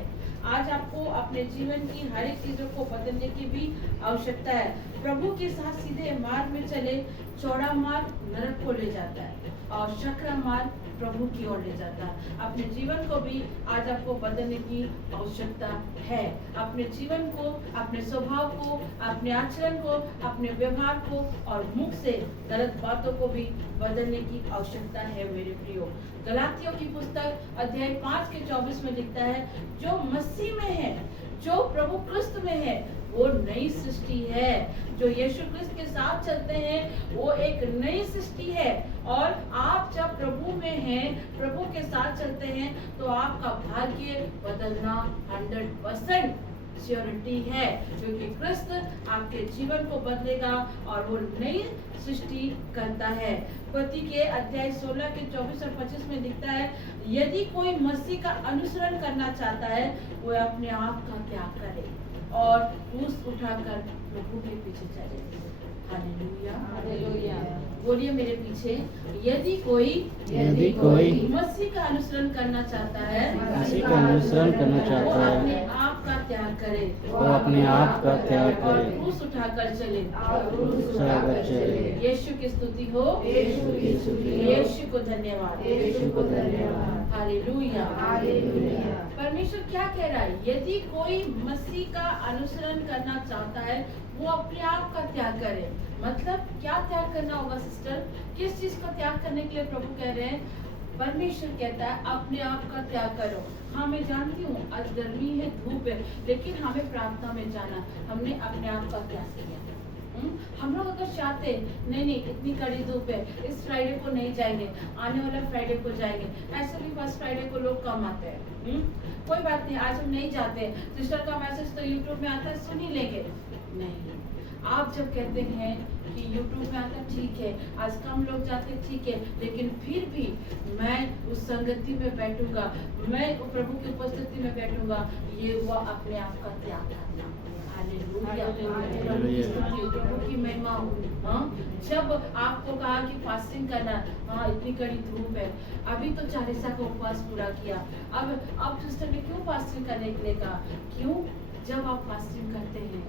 आज आपको अपने जीवन की हर एक चीजों को बदलने की भी आवश्यकता है। प्रभु के साथ सीधे मार्ग में चले। चौड़ा मार्ग नरक को ले जाता है और सकरा मार्ग प्रभु की ओर ले जाता है। अपने जीवन को भी आज आपको बदलने की आवश्यकता है। अपने जीवन को, अपने स्वभाव को, अपने आचरण को, अपने व्यवहार को और मुख से गलत बातों को भी बदलने की आवश्यकता है मेरे प्रियो। गलातियों की पुस्तक अध्याय 5:24 में लिखता है, जो मसीह में है, जो प्रभु क्रिस्त में है, वो नई सृष्टि है। जो यीशु क्रिस्त के साथ चलते हैं वो एक नई सृष्टि है। और आप जब प्रभु में हैं, प्रभु के साथ चलते हैं, तो आपका भाग्य बदलना 100% श्योरिटी है, क्योंकि क्रिस्त आपके जीवन को बदलेगा और वो नई सृष्टि करता है। गलाती के अध्याय 16:24 और 25 में लिखता है, यदि कोई मसीह का अनुसरण करना चाहता है, वो अपने आप का त्याग करे और क्रूस उठाकर प्रभु के पीछे चले। Hallelujah, hallelujah. बोलिए मेरे पीछे, यदि कोई मसीह का अनुसरण करना चाहता है, मसीह का अनुसरण करना वो चाहता अपने है, आप का त्याग करे वो अपने आप का त्याग और करे, क्रूस उठाकर चले। उठाकर चले। यीशु की स्तुति हो, यीशु की हो। यीशु को धन्यवाद, यीशु को धन्यवाद। हालेलुया। हालेलुया। परमेश्वर क्या कह रहा है? यदि कोई मसीह का अनुसरण करना चाहता है, वो अपने आप का त्याग करे। मतलब क्या त्याग करना होगा सिस्टर? किस चीज का त्याग करने के लिए प्रभु कह रहे हैं? परमेश्वर कहता है अपने आप का त्याग करो। हाँ, मैं जानती हूँ आज गर्मी है, धूप है, लेकिन हमें प्रार्थना में जाना, हमने अपने आप का त्याग किया। हम लोग अगर चाहते नहीं इतनी कड़ी धूप है, इस फ्राइडे को नहीं जाएंगे, आने वाला फ्राइडे को जाएंगे, ऐसे भी फर्स्ट फ्राइडे को लोग कम आते हैं। कोई बात नहीं, आज हम नहीं जाते, सिस्टर का मैसेज तो यूट्यूब में आता है, सुन ही लेंगे। नहीं, आप जब कहते हैं कि यूट्यूब में आता ठीक है, आज कम लोग जाते ठीक है, लेकिन फिर भी मैं उस संगति में बैठूंगा, मैं प्रभु की उपस्थिति में बैठूंगा, ये हुआ अपने आप का त्याग करना। हालेलुया, प्रभु की स्तुति हो, प्रभु की महिमा हो। हाँ, जब आपको कहा कि फास्टिंग करना, हाँ इतनी कड़ी धूप है, अभी तो 40 का उपवास पूरा किया, अब सिस्टर ने क्यों फास्टिंग करने के लिए कहा? क्यों? जब आप फास्टिंग करते हैं,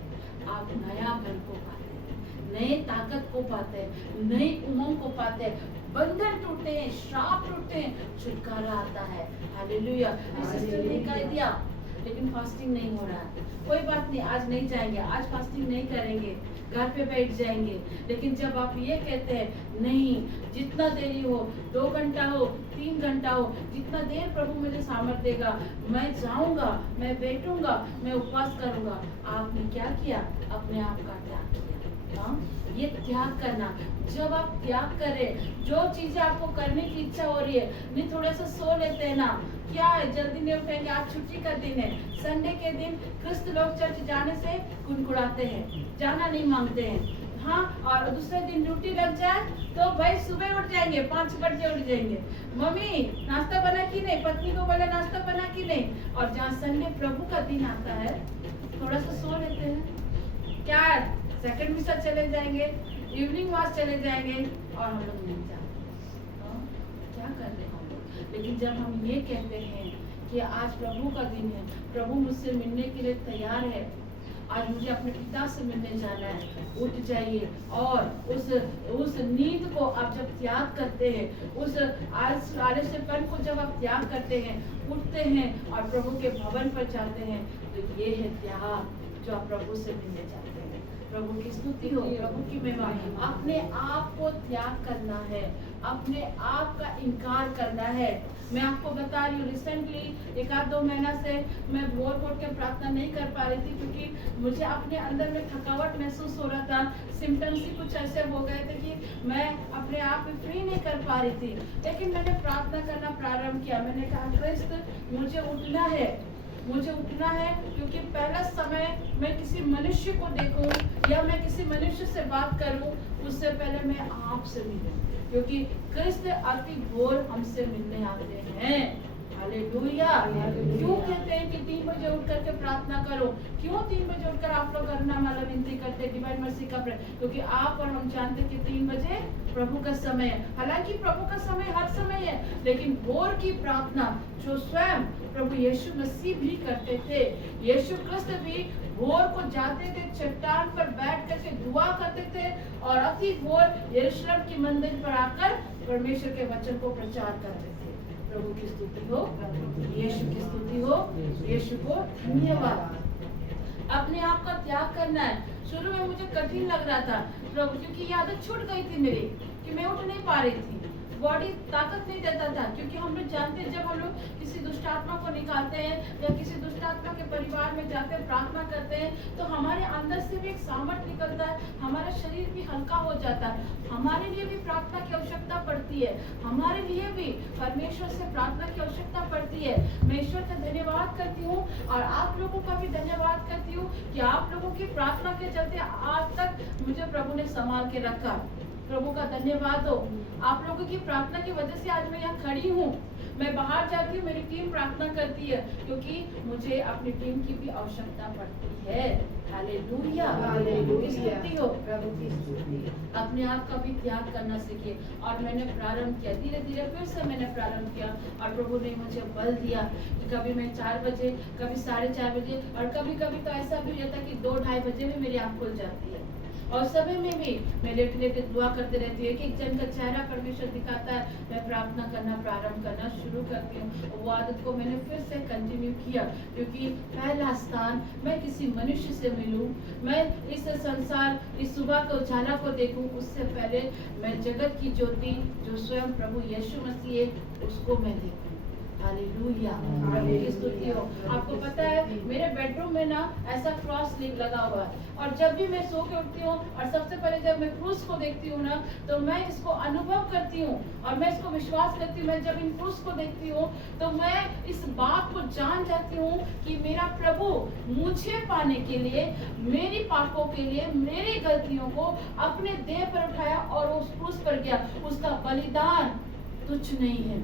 आप नया बल को पाते हैं, नए ताकत को पाते हैं, नई उमंग को पाते हैं, बंधन टूटते हैं, श्राप टूटते हैं, छुटकारा आता है। हालेलुया। सिस्टर ने कह दिया लेकिन फास्टिंग नहीं हो रहा है, कोई बात नहीं, आज नहीं जाएंगे, आज फास्टिंग नहीं करेंगे, घर पे बैठ जाएंगे। लेकिन जब आप ये कहते हैं नहीं, जितना देरी हो, 2 घंटा हो, 3 घंटा हो, जितना देर प्रभु मुझे सामर्थ देगा, मैं जाऊंगा, मैं बैठूंगा, मैं उपवास करूंगा। आपने क्या किया? अपने आप का त्याग किया। हाँ, ये त्याग करना। जब आप त्याग करें, जो चीजें आपको करने की इच्छा हो रही है, नहीं थोड़ा सा सो लेते हैं ना, क्या है जल्दी नहीं उठेंगे, आज छुट्टी का दिन है, संडे के दिन क्रिस्त लोग चर्च जाने से कुड़कुड़ाते हैं, जाना नहीं मांगते हैं। हाँ, और दूसरे दिन ड्यूटी लग जाए तो भाई सुबह उठ जाएंगे, 5 बजे उठ जाएंगे, मम्मी नाश्ता बना कि नहीं, पत्नी को बोले नाश्ता बना कि नहीं। और जहाँ संडे प्रभु का दिन आता है, थोड़ा सा सो लेते हैं, क्या सेकंड मिसा चले जाएंगे, इवनिंग वॉक चले जाएंगे, और हम लोग नहीं जाते। क्या कर रहे हैं हम लोग? लेकिन जब हम ये कहते हैं कि आज प्रभु का दिन है, प्रभु मुझसे मिलने के लिए तैयार है, आज मुझे अपने पिता से मिलने जाना है, उठ जाइए। और उस नींद को आप जब त्याग करते हैं, उस आलस्यपन को जब आप त्याग करते हैं, उठते हैं और प्रभु के भवन पर जाते हैं, तो ये है त्याग, जो आप प्रभु से मिलने जाते हैं। प्रभु की स्तुति हो, प्रभु की महिमा। अपने आप को त्याग करना है, अपने आप का इनकार करना है। मैं आपको बता रही हूँ, रिसेंटली 1-2 महीना से मैं बोर के प्रार्थना नहीं कर पा रही थी, क्योंकि मुझे अपने अंदर में थकावट महसूस हो रहा था, सिम्टम्स ही कुछ ऐसे हो गए थे कि मैं अपने आप में फ्री नहीं कर पा रही थी। लेकिन मैंने प्रार्थना करना प्रारंभ किया, मैंने कहा क्रिस्त मुझे उठना है, मुझे उठना है, क्योंकि पहला समय मैं किसी मनुष्य को देखूं या मैं किसी मनुष्य से बात करूं, उससे पहले मैं आपसे मिलूं, क्योंकि क्रिस्त अति भोर हमसे मिलने आते हैं। हालेलुया। क्यों कहते हैं कि 3 बजे उठ करके प्रार्थना करो? क्यों 3 बजे उठकर आप लोग करना माला विनती करते हैं, डिवाइन मर्सी का प्रेयर? क्योंकि आप और हम जानते हैं कि 3 बजे प्रभु का समय है। हालांकि प्रभु का समय हर समय है, लेकिन भोर की प्रार्थना जो स्वयं प्रभु यीशु मसीह भी करते थे, यीशु क्रिस्त भी भोर को जाते थे, चट्टान पर बैठ करके दुआ करते थे और अति भोर यरूशलेम की मंदिर पर आकर परमेश्वर के वचन को प्रचार करते थे। प्रभु की स्तुति हो, यीशु की स्तुति हो, यीशु को धन्यवाद। अपने आप का त्याग करना है। शुरू में मुझे कठिन लग रहा था प्रभु, क्योंकि ये आदत छूट गई थी मेरी कि मैं उठ नहीं पा रही थी, बॉडी ताकत नहीं देता था। क्योंकि हम लोग जानते हैं, जब हम लोग किसी दुष्ट आत्मा को निकालते हैं या किसी दुष्ट आत्मा के परिवार में जाते हैं, प्रार्थना करते हैं, तो हमारे अंदर से भी एक सामर्थ निकलता है, हमारा शरीर भी हल्का हो जाता है। हमारे लिए भी प्रार्थना की आवश्यकता पड़ती है, हमारे लिए भी परमेश्वर से प्रार्थना की आवश्यकता पड़ती है। मैं ईश्वर का धन्यवाद करती हूँ और आप लोगों का भी धन्यवाद करती हूँ कि आप लोगों की प्रार्थना के चलते आज तक मुझे प्रभु ने संभाल के रखा। प्रभु का धन्यवाद हो। आप लोगों की प्रार्थना की वजह से आज मैं यहाँ खड़ी हूँ। मैं बाहर जाती हूँ, मेरी टीम प्रार्थना करती है, क्योंकि मुझे अपनी टीम की भी आवश्यकता पड़ती है। हालेलुया। की स्तुति हो। प्रभु की स्तुति हो। अपने आप का भी त्याग करना सीखिए। और मैंने प्रारंभ किया, धीरे धीरे फिर से मैंने प्रारंभ किया और प्रभु ने मुझे बल दिया कि कभी मैं 4 बजे, कभी 4:30 बजे, और कभी कभी तो ऐसा भी रहता कि 2-2:30 बजे भी मेरी आँख खुल जाती है। और समय में भी मैं लेटे लेटे दुआ करते रहती हूँ। एक जन का चेहरा परमेश्वर दिखाता है, मैं प्रार्थना करना प्रारंभ करना शुरू करती हूँ। वो आदत को मैंने फिर से कंटिन्यू किया, क्योंकि पहला स्थान मैं किसी मनुष्य से मिलूं, मैं इस संसार, इस सुबह के उजाला को देखूं, उससे पहले मैं जगत की ज्योति जो स्वयं प्रभु यीशु मसीह है उसको मैं देखूं। हालेलुया, प्रभु की स्तुति हो। आपको पता है मेरे बेडरूम में ना ऐसा क्रॉस लगा हुआ है, और जब भी मैं सो के उठती हूँ और सबसे पहले जब मैं क्रूस को देखती हूँ ना, तो मैं इसको अनुभव करती हूँ और मैं इसको विश्वास करती हूँ। मैं जब इन क्रूस को देखती हूँ तो मैं इस बात को जान जाती हूँ कि मेरा प्रभु मुझे पाने के लिए, मेरी पापों के लिए, मेरी गलतियों को अपने देह पर उठाया और उस क्रूस पर गया। उसका बलिदान तुच्छ नहीं है,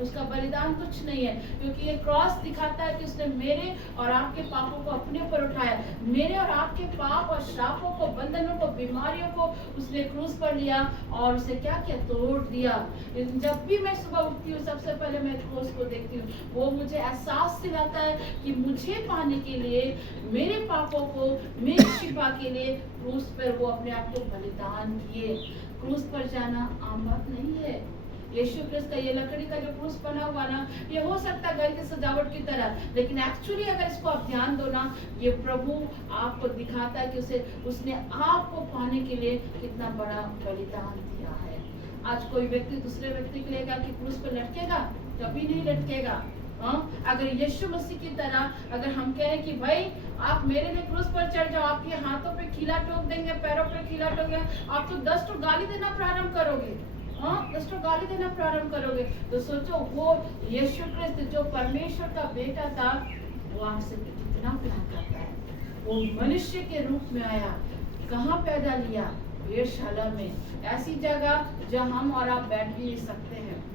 उसका बलिदान कुछ नहीं है, क्योंकि ये क्रॉस दिखाता है कि उसने मेरे और आपके पापों को अपने ऊपर उठाया। मेरे और आपके पाप और श्रापों को, बंधनों को, बीमारियों को उसने क्रूस पर लिया और उसे क्या किया, तोड़ दिया। जब भी मैं सुबह उठती हूँ सबसे पहले मैं क्रूस को देखती हूँ। वो मुझे एहसास दिलाता है कि मुझे पाने के लिए, मेरे पापों को, मेरी शिफा के लिए क्रूस पर वो अपने आप को बलिदान किए। क्रूस पर जाना आम बात नहीं है। यीशु क्रिस्त का ये लकड़ी का जो क्रूस बना हुआ ना, ये हो सकता है घर की सजावट की तरह, लेकिन एक्चुअली अगर इसको आप ध्यान दो ना, ये प्रभु आपको दिखाता है कि उसने आपको पाने के लिए कितना बड़ा बलिदान दिया है। आज कोई व्यक्ति दूसरे व्यक्ति के लिए कि क्रूस पर लटकेगा, कभी नहीं लटकेगा। अगर यीशु मसीह की तरह अगर हम कहें कि भाई आप मेरे लिए क्रूस पर चढ़ जाओ, आपके हाथों पे खीला ठोक देंगे, पैरों पे खीला ठोक देंगे, आप तो 10 गाली देना प्रारंभ करोगे। 10 गाली देना प्रारंभ करोगे। तो सोचो वो यीशु क्रिस्त जो परमेश्वर का बेटा था, वो आपसे कितना प्यार करता है। वो मनुष्य के रूप में आया, कहाँ पैदा लिया, वेश्याला में, ऐसी जगह जहाँ हम और आप बैठ भी नहीं सकते हैं।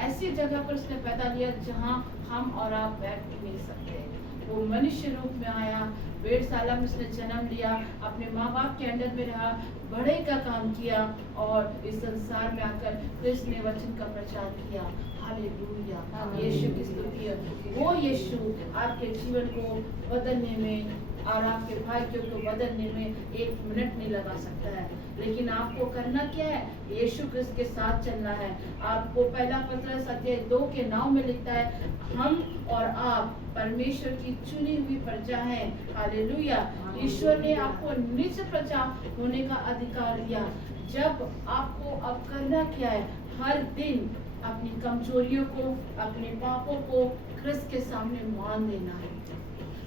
ऐसी जगह पर उसने पैदा लिया जहाँ हम और आप बैठ भी नहीं सकते। वो मनुष्य रूप में आया, वेश्याला में उसने जन्म लिया, अपने माँ बाप के अंडर में रहा, बड़े का काम किया और इस संसार में आकर कृष्ण ने वचन का प्रचार किया। हालेलुया, यीशु की स्तुति है। वो यीशु आपके जीवन को बदलने में और आपके भाग्यों को बदलने में 1 मिनट नहीं लगा सकता है, लेकिन आपको करना क्या है, यीशु क्रिस्त के साथ चलना है। आपको पहला पत्रस अध्याय 2 के 9 में लिखता है, हम और आप परमेश्वर की चुनी हुई प्रजा है। हालेलुया, ईश्वर ने आपको निज प्रजा होने का अधिकार दिया। जब आपको अब करना क्या है, हर दिन अपनी कमजोरियों को, अपने पापों को क्रिस्त के सामने मान देना है।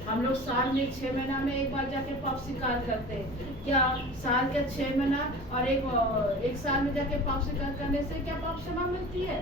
हम लोग साल में 6 महीना में एक बार जाके पाप स्वीकार करते हैं। क्या साल के 6 महीना और एक साल में जाके पाप स्वीकार करने से क्या पाप क्षमा मिलती है?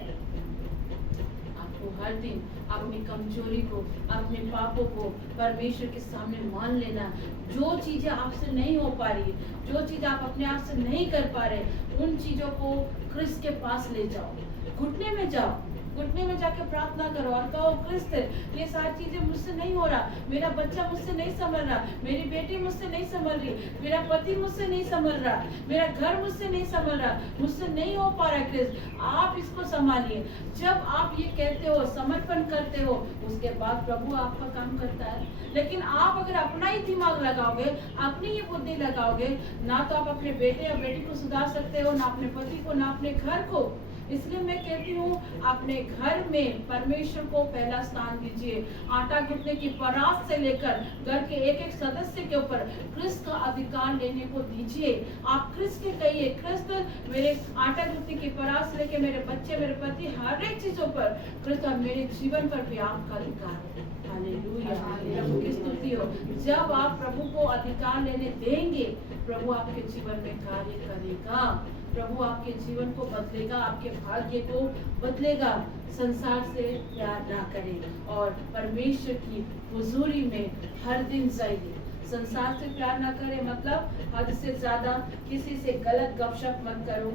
आपको हर दिन अपनी कमजोरी को, अपने पापों को परमेश्वर के सामने मान लेना। जो चीजें आपसे नहीं हो पा रही, जो चीज आप अपने आप से नहीं कर पा रहे, उन चीजों को क्रिस्त के पास ले जाओ, घुटने में जाओ, घुटने में जाके प्रार्थना करो और कहो, क्रिस्त ये सारी चीजें मुझसे नहीं हो रहा, मेरा बच्चा मुझसे नहीं संभल रहा, मेरी बेटी मुझसे नहीं संभल रही, मेरा पति मुझसे नहीं संभल रहा, मेरा घर मुझसे नहीं संभल रहा, मुझसे नहीं हो पा रहा। क्रिस्त आप इसको संभालिए। जब आप ये कहते हो, समर्पण करते हो, उसके बाद प्रभु आपका काम करता है। लेकिन आप अगर अपना ही दिमाग लगाओगे, अपनी ही बुद्धि लगाओगे, ना तो आप अपने बेटे या बेटी को सुधार सकते हो, ना अपने पति को, ना अपने घर को। इसलिए मैं कहती हूँ, अपने घर में परमेश्वर को पहला स्थान दीजिए। आटा गूंथने की परात से लेकर घर के एक एक सदस्य के ऊपर क्रिस्त का अधिकार लेने को दीजिए। आप क्रिस्त के कहिए, क्रिस्त मेरे आटा गूंथने की परात से लेकर मेरे बच्चे, मेरे पति, हर एक चीजों पर क्रिस्त, और मेरे जीवन पर भी आपका अधिकार है। हालेलुया, प्रभु की स्तुति हो। जब आप प्रभु को अधिकार लेने देंगे, प्रभु आपके जीवन में कार्य करेगा। प्रभु आपके जीवन को बदलेगा, आपके भाग्य को बदलेगा। संसार से प्यार ना करें और परमेश्वर की हुजूरी में हर दिन जाइए। संसार से प्यार ना करें मतलब हद से ज्यादा किसी से गलत गपशप मत करो,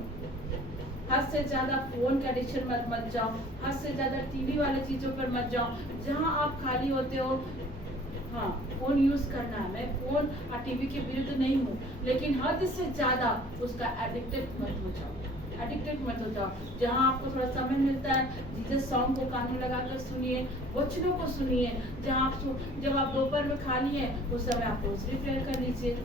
हद से ज्यादा फोन का एडिक्शन मत जाओ, हद से ज्यादा टीवी वाले चीजों पर मत जाओ। जहाँ आप खाली होते हो, हाँ, फोन यूज करना है, मैं फोन और टीवी के विरुद्ध नहीं हूँ, लेकिन हद से ज्यादा उसका एडिक्टेड मत हो जाओ, एडिक्टेड मत हो जाओ। जहाँ आपको थोड़ा समय मिलता है जीसस सॉन्ग को कान में लगाकर सुनिए, वचनों को सुनिए। जब आप दोपहर में खाली है उस समय आप रोज़री प्रेयर कर लीजिए,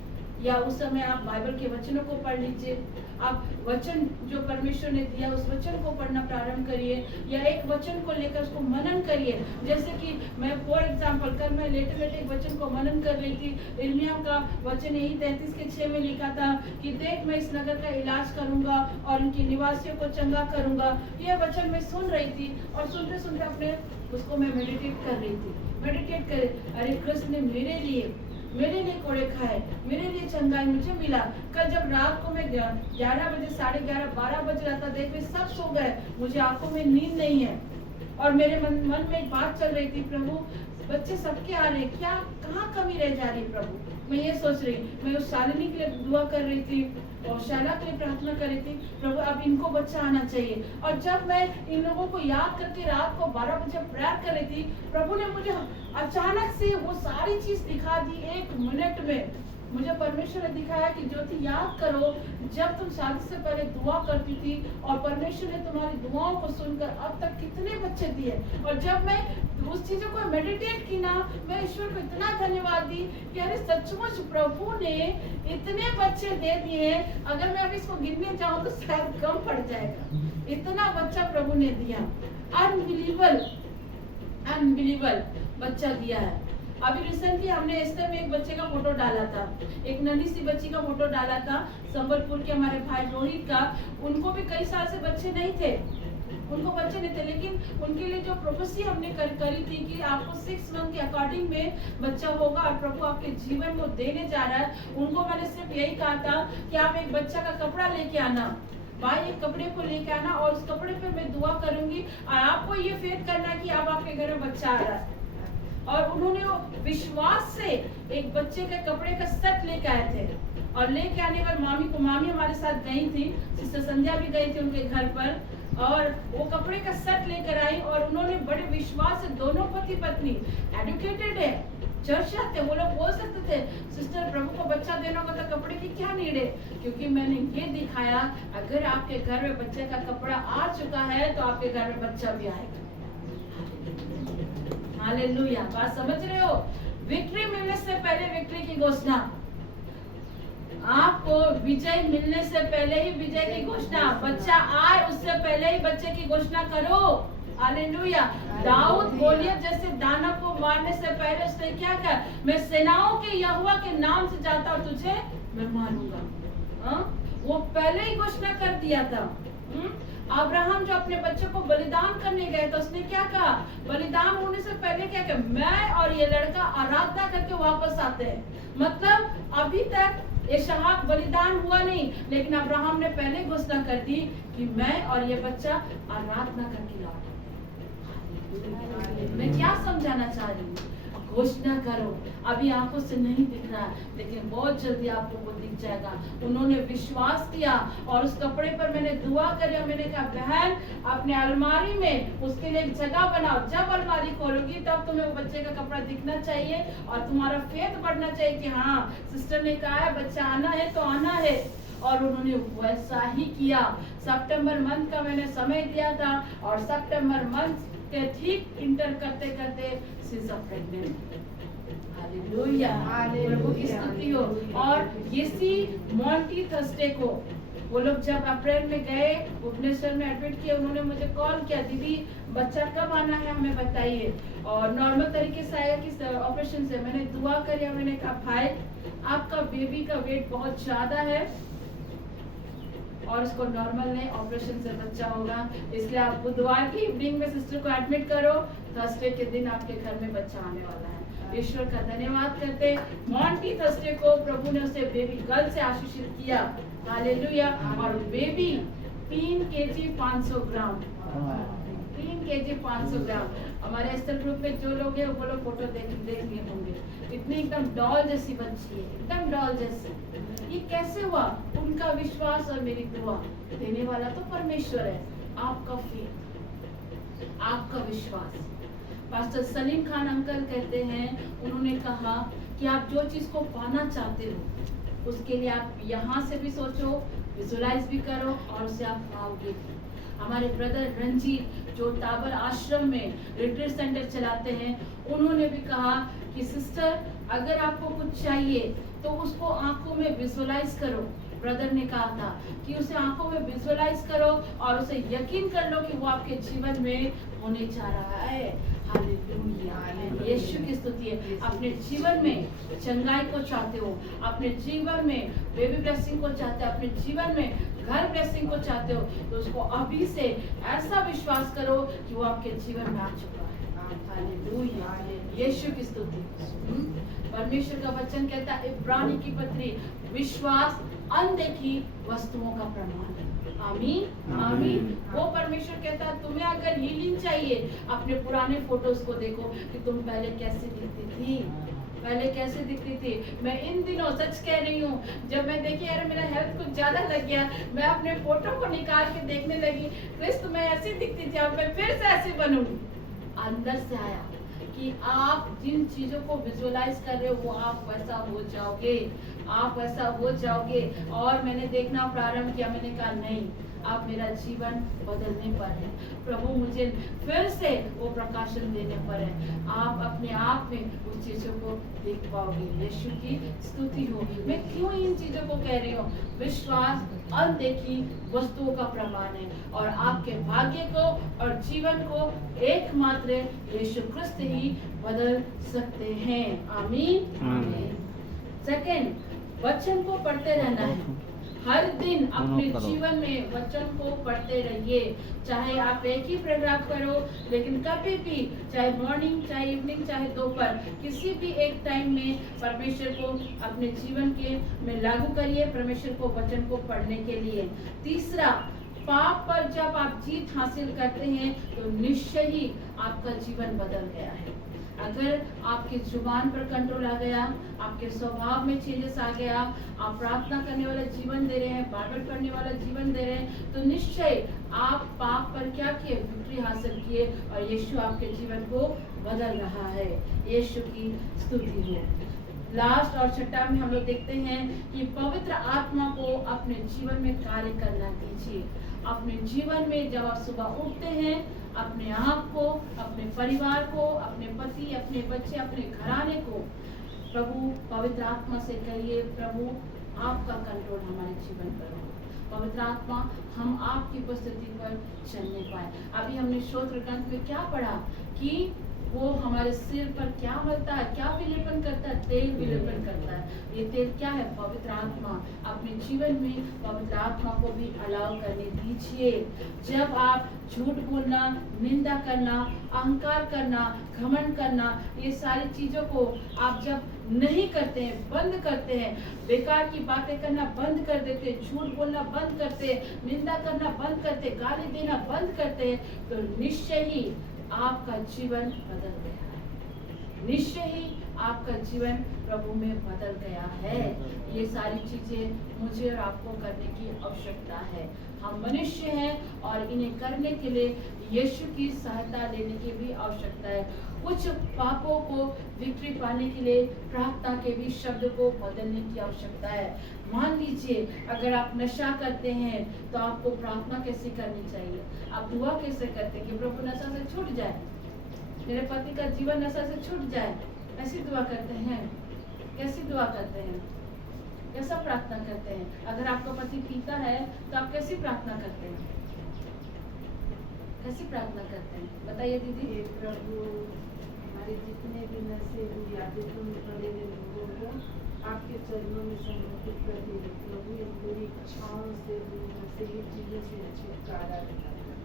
या उस समय आप बाइबल के वचनों को पढ़ लीजिए। आप वचन जो परमेश्वर ने दिया उस वचन को पढ़ना प्रारंभ करिए, या एक वचन को लेकर उसको मनन करिए। जैसे कि मैं फॉर एग्जांपल कल मैं लेटे लेटे एक वचन को मनन कर रही थी। यिर्मयाह का वचन यही 33:6 में लिखा था कि देख मैं इस नगर का इलाज करूंगा और इनके निवासियों को चंगा करूंगा। यह वचन मैं सुन रही थी और सुनते सुनते अपने उसको मैं मेडिटेट कर रही थी, मेडिटेट कर, अरे कृष्ण ने मेरे लिए कोड़े खाए, मेरे लिए चंगाई मुझे मिला। कल जब रात को मैं 11 बजे 11:30 12 बज रहा था, देख मैं सब सो गए, मुझे आंखों में नींद नहीं है और मेरे मन में एक बात चल रही थी, प्रभु बच्चे सबके आ रहे, क्या कहाँ कमी रह जा रही प्रभु। मैं ये सोच रही, मैं उस शालिनी के लिए दुआ कर रही थी और शैला के लिए प्रार्थना कर रही थी, प्रभु अब इनको बच्चा आना चाहिए। और जब मैं इन लोगों को याद करके रात को 12 बजे प्रेयर कर रही थी, प्रभु ने मुझे अचानक से वो सारी चीज दिखा दी। 1 मिनट में मुझे परमेश्वर ने दिखाया कि ज्योति याद करो, जब तुम शादी से पहले दुआ करती थी और परमेश्वर ने तुम्हारी दुआओं को सुनकर अब तक कितने बच्चे दिए। और जब मैं उस चीजों को मेडिटेट की ना, मैं ईश्वर को इतना धन्यवाद दी कि अरे सचमुच प्रभु ने इतने बच्चे दे दिए, अगर मैं अब इसको गिनने जाऊं तो शायद कम पड़ जाएगा, इतना बच्चा प्रभु ने दिया। अनबिलीवेबल बच्चा दिया है। अभी रिसेंटली हमने एस्टर में एक बच्चे का फोटो डाला था, एक नन्ही सी बच्ची का फोटो डाला था, संबलपुर के हमारे भाई रोहित का। उनको भी कई साल से बच्चे नहीं थे, लेकिन उनके लिए जो प्रोफेसी हमने करी थी कि आपको 6 मंथ के अकॉर्डिंग में बच्चा होगा और प्रभु आपके जीवन को देने जा रहा है। उनको मैंने सिर्फ यही कहा था कि आप एक बच्चा का कपड़ा लेके आना, भाई एक कपड़े को लेके आना और उस कपड़े पे मैं दुआ करूंगी और आपको ये फेथ करना है कि अब आपके घर में बच्चा आ रहा है। और उन्होंने विश्वास से एक बच्चे के कपड़े का सेट लेके आए थे और लेके आने पर मामी हमारे साथ गई थी, सिस्टर संध्या भी गई थी उनके घर पर, और वो कपड़े का सेट लेकर आई और उन्होंने बड़े विश्वास से, दोनों पति पत्नी एडुकेटेड है, चर्च जाते, वो लोग बोल सकते थे सिस्टर प्रभु को बच्चा देना होगा तो कपड़े की क्या नीड है, क्योंकि मैंने ये दिखाया अगर आपके घर में बच्चे का कपड़ा आ चुका है तो आपके घर में बच्चा भी आएगा। हालेलुया, बात समझ रहे हो? विक्ट्री मिलने से पहले विक्ट्री की घोषणा, आपको विजय मिलने से पहले ही विजय की घोषणा, बच्चा आए उससे पहले ही बच्चे की घोषणा करो। हालेलुया। दाऊद गोलियत जैसे दानव को मारने से पहले उसने क्या कहा, मैं सेनाओं के यहोवा के नाम से जाता और तुझे मैं मारूंगा। वो पहले ही घोषणा कर दिया था। अब्राहम जो अपने बच्चे को बलिदान करने गए तो उसने क्या कहा, बलिदान होने से पहले क्या कहा, मैं और ये लड़का आराधना करके वापस आते हैं। मतलब अभी तक इसहाक बलिदान हुआ नहीं, लेकिन अब्राहम ने पहले घोषणा कर दी कि मैं और ये बच्चा आराधना करके लौटेंगे। मैं क्या समझाना चाह रही हूँ, घोषणा करो। अभी आंखों से नहीं दिख रहा है लेकिन बहुत जल्दी आपको वो दिख जाएगा। उन्होंने विश्वास किया और उस कपड़े पर मैंने दुआ करी और मैंने कहा बहन अपने अलमारी में उसके लिए एक जगह बनाओ, जब अलमारी खोलोगी तब तुम्हें वो बच्चे का कपड़ा दिखना चाहिए और तुम्हारा फेथ बढ़ना चाहिए कि हाँ सिस्टर ने कहा है बच्चा आना है तो आना है। और उन्होंने वैसा ही किया। सितंबर मंथ का मैंने समय दिया था और सितंबर मंथ के ठीक इंटर करते करते शी इज प्रेग्नेंट। हालेलुया, प्रभु की स्तुति हो। और इसी मॉन्टी थर्सडे को वो लोग जब अप्रैल में गए भुवनेश्वर में एडमिट किए, उन्होंने मुझे कॉल किया, दीदी बच्चा कब आना है हमें बताइए। और नॉर्मल तरीके से आया कि ऑपरेशन से। मैंने दुआ करी और मैंने कहा भाई आपका बेबी का वेट बहुत ज्यादा है और उसको नॉर्मल नहीं, ऑपरेशन से बच्चा होगा, इसलिए आप बुधवार की इवनिंग में सिस्टर को एडमिट करो, थर्सडे के दिन आपके घर में बच्चा आने वाला है। ईश्वर का धन्यवाद करते। मॉन्टी थर्सडे को प्रभु ने उसे बेबी गर्ल से आशीषित किया। हालेलुया। और बेबी 3 kg 500 ग्राम, 3 kg 500 ग्राम। हमारे एस्टर ग्रुप में जो लोग हैं वो लोग फोटो देख लिए होंगे, इतनी एकदम डॉल जैसी बच्ची है, एकदम डॉल जैसी। ये कैसे हुआ? उनका विश्वास और मेरी दुआ। देने वाला तो परमेश्वर है, आपका फेथ, आपका विश्वास। पास्टर सलीम खान अंकल कहते हैं, उन्होंने कहा कि आप जो चीज को पाना चाहते हो उसके लिए आप यहाँ से भी सोचो, विजुलाइज भी करो और उसे आप पाओगे। हमारे ब्रदर रंजीत जो ताबर आश्रम में रिट्रीट सेंटर चलाते हैं, उन्होंने भी कहा कि सिस्टर अगर आपको कुछ चाहिए तो उसको आंखों में विजुलाइज करो। ब्रदर ने कहा था कि उसे आंखों में विजुलाइज करो और उसे यकीन कर लो कि वो आपके जीवन में होने जा रहा है। हालेलुया, यीशु की स्तुति है। अपने जीवन में चंगाई को चाहते हो, अपने जीवन में बेबी ब्लेसिंग को चाहते हो, अपने जीवन में घर ब्लेसिंग को चाहते हो, तो उसको अभी से ऐसा विश्वास करो कि वो आपके जीवन में आ चुका है। हालेलुया, यीशु की स्तुति। परमेश्वर का वचन कहता है, इब्रानी की पत्री, विश्वास अनदेखी वस्तुओं का प्रमाण है। आमीन आमीन। वो परमेश्वर कहता है, तुम्हें अगर हीलिंग चाहिए, अपने पुराने फोटोज को देखो कि तुम पहले कैसे दिखती थी, पहले कैसे दिखती थी। मैं इन दिनों सच कह रही हूँ, जब मैं देखी यार मेरा हेल्थ कुछ ज्यादा लग गया, मैं अपने फोटो को निकाल के देखने लगी, क्रिस्त मैं ऐसी दिखती थी, अब मैं फिर से ऐसी बनूंगी। अंदर से आया कि आप जिन चीजों को विजुअलाइज कर रहे हो वो आप वैसा हो जाओगे, आप वैसा हो जाओगे। और मैंने देखना प्रारंभ किया, मैंने कहा नहीं, आप मेरा जीवन बदलने पर है, प्रभु मुझे फिर से वो प्रकाशन देने पर है। आप अपने आप में उस चीजों को देख पाओगे। यीशु की स्तुति हो। मैं क्यों इन चीजों को कह रही हूँ? विश्वास अनदेखी वस्तुओं का प्रमाण है और आपके भाग्य को और जीवन को एकमात्र यीशु क्रिस्त ही बदल सकते हैं। आमीन आमीन। सेकंड, वचन को पढ़ते रहना है। हर दिन अपने जीवन में वचन को पढ़ते रहिए। चाहे आप एक ही पैराग्राफ करो, लेकिन कभी भी, चाहे मॉर्निंग, चाहे इवनिंग, चाहे दोपहर, किसी भी एक टाइम में परमेश्वर को अपने जीवन के में लागू करिए, परमेश्वर को वचन को पढ़ने के लिए। तीसरा, पाप पर जब आप जीत हासिल करते हैं तो निश्चय ही आपका जीवन बदल गया है। अगर आपकी जुबान पर कंट्रोल आ गया, आपके स्वभाव में चेंजेस आ गया, आप प्रार्थना करने वाला जीवन दे रहे हैं, बाइबल पढ़ने वाला जीवन दे रहे हैं, तो निश्चय आप पाप पर क्या किए? विक्ट्री हासिल किए और यीशु आपके जीवन को बदल रहा है। यीशु की स्तुति हो। लास्ट और छठा में हम लोग देखते हैं कि पवित्र आत्मा को अपने जीवन में कार्य करना दीजिए। अपने जीवन में जब आप सुबह उठते हैं, अपने आप को, अपने परिवार को, अपने पति, अपने बच्चे, अपने घराने को प्रभु पवित्र आत्मा से कहिए, प्रभु आपका कंट्रोल हमारे जीवन पर हो। पवित्र आत्मा हम आपकी उपस्थिति पर चलने पाए। अभी हमने स्तोत्र ग्रंथ में क्या पढ़ा कि वो हमारे सिर पर क्या मलता है, क्या विलेपन करता है? तेल विलेपन करता है। ये तेल क्या है? पवित्र आत्मा। अपने जीवन में पवित्र आत्मा को भी अलाउ करने दीजिए। जब आप झूठ बोलना, निंदा करना, अहंकार करना, घमंड करना, ये सारी चीजों को आप जब नहीं करते हैं, बंद करते हैं, बेकार की बातें करना बंद कर देते, झूठ बोलना बंद करते, निंदा करना बंद करते, गाली देना बंद करते, तो निश्चय ही आपका जीवन बदल गया है। निश्चय ही आपका जीवन प्रभु में बदल गया है। ये सारी चीजें मुझे और आपको करने की आवश्यकता है। हम मनुष्य हैं और इन्हें करने के लिए यीशु की सहायता लेने की भी आवश्यकता है। कुछ पापों को विक्ट्री पाने के लिए प्रार्थना के भी शब्द को बदलने की आवश्यकता है। मान लीजिए अगर आप नशा करते हैं तो आपको प्रार्थना कैसे करनी चाहिए? आप दुआ कैसे करते हैं कि प्रभु नशा से छूट जाए, मेरे पति का जीवन नशा से छूट जाए? ऐसी दुआ करते हैं? कैसी दुआ करते हैं? कैसा प्रार्थना करते हैं? अगर आपका पति पीता है तो आप कैसी प्रार्थना करते हैं? कैसी प्रार्थना करते हैं? बताइए दीदी। प्रभु हमारे जितने भी नशे हुई आदतों में पड़े हुए लोगों को आपके चरणों में समर्पित कर दिए। प्रभु इन बुरी इच्छाओं से, ये चीजों से छुटकारा दिलाना।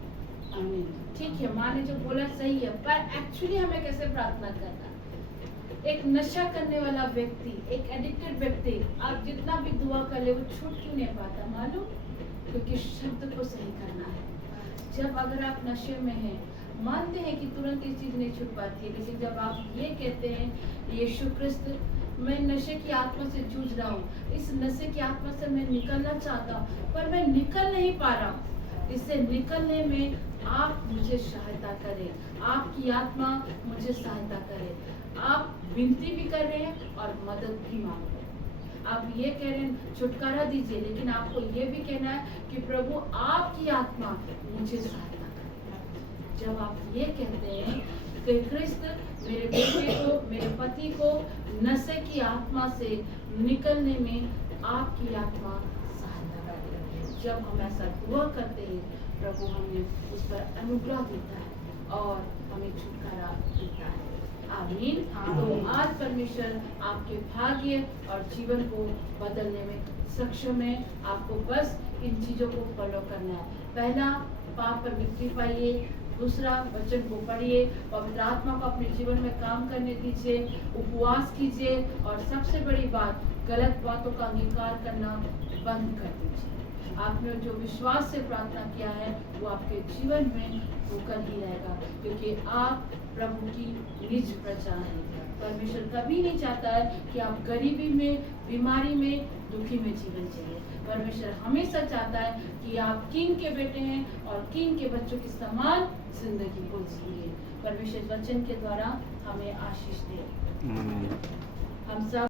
आमीन। ठीक है, माँ ने जो बोला सही है, पर एक्चुअली हमें कैसे प्रार्थना करना? एक नशा करने वाला व्यक्ति, एक एडिक्टेड व्यक्ति, आप जितना भी दुआ कर ले वो छूट क्यों नहीं पाता? मालूम? क्योंकि शब्द को सही करना है। जब अगर आप नशे में हैं, मानते हैं कि तुरंत ये चीज नहीं छूट पाती है, लेकिन जब आप ये कहते हैं यीशु क्रिस्त, मैं नशे की आत्मा से जूझ रहा हूँ, इस नशे की आत्मा से मैं निकलना चाहता हूँ पर मैं निकल नहीं पा रहा हूँ, इससे निकलने में आप मुझे सहायता करें, आपकी आत्मा मुझे सहायता करे। आप विनती भी कर रहे हैं और मदद भी मांग रहे हैं। आप ये कह रहे हैं छुटकारा दीजिए, लेकिन आपको ये भी कहना है कि प्रभु आपकी आत्मा मुझे सहायता करे। जब आप ये कहते हैं कि क्रिस्त मेरे बेटे को, मेरे पति को नशे की आत्मा से निकलने में आपकी आत्मा सहायता करे। जब हम ऐसा दुआ करते हैं, प्रभु हमें उस पर अनुग्रह देता है और हमें छुटकारा देता है। आमीन। तो आज परमेश्वर आपके भाग्य और जीवन को बदलने में सक्षम है। आपको बस इन चीजों को फॉलो करना है। पहला, पाप पर विक्ट्री पाइए। दूसरा, वचन को पढ़िए, पवित्र आत्मा को अपने जीवन में काम करने दीजिए, उपवास कीजिए और सबसे बड़ी बात, गलत बातों का अंगीकार करना बंद कर दीजिए। आपने जो विश्वास से प्रार्थना किया है वो आपके जीवन में होकर ही रहेगा, क्योंकि आप प्रभु की निज प्रजा हैं। परमेश्वर कभी नहीं चाहता है कि आप गरीबी में, बीमारी में, दुखी में जीवन जिए। परमेश्वर हमेशा चाहता है कि आप किंग के बेटे हैं और किंग के बच्चों की समान जिंदगी को जिए। परमेश्वर वचन के द्वारा हमें आशीष दे। हम सब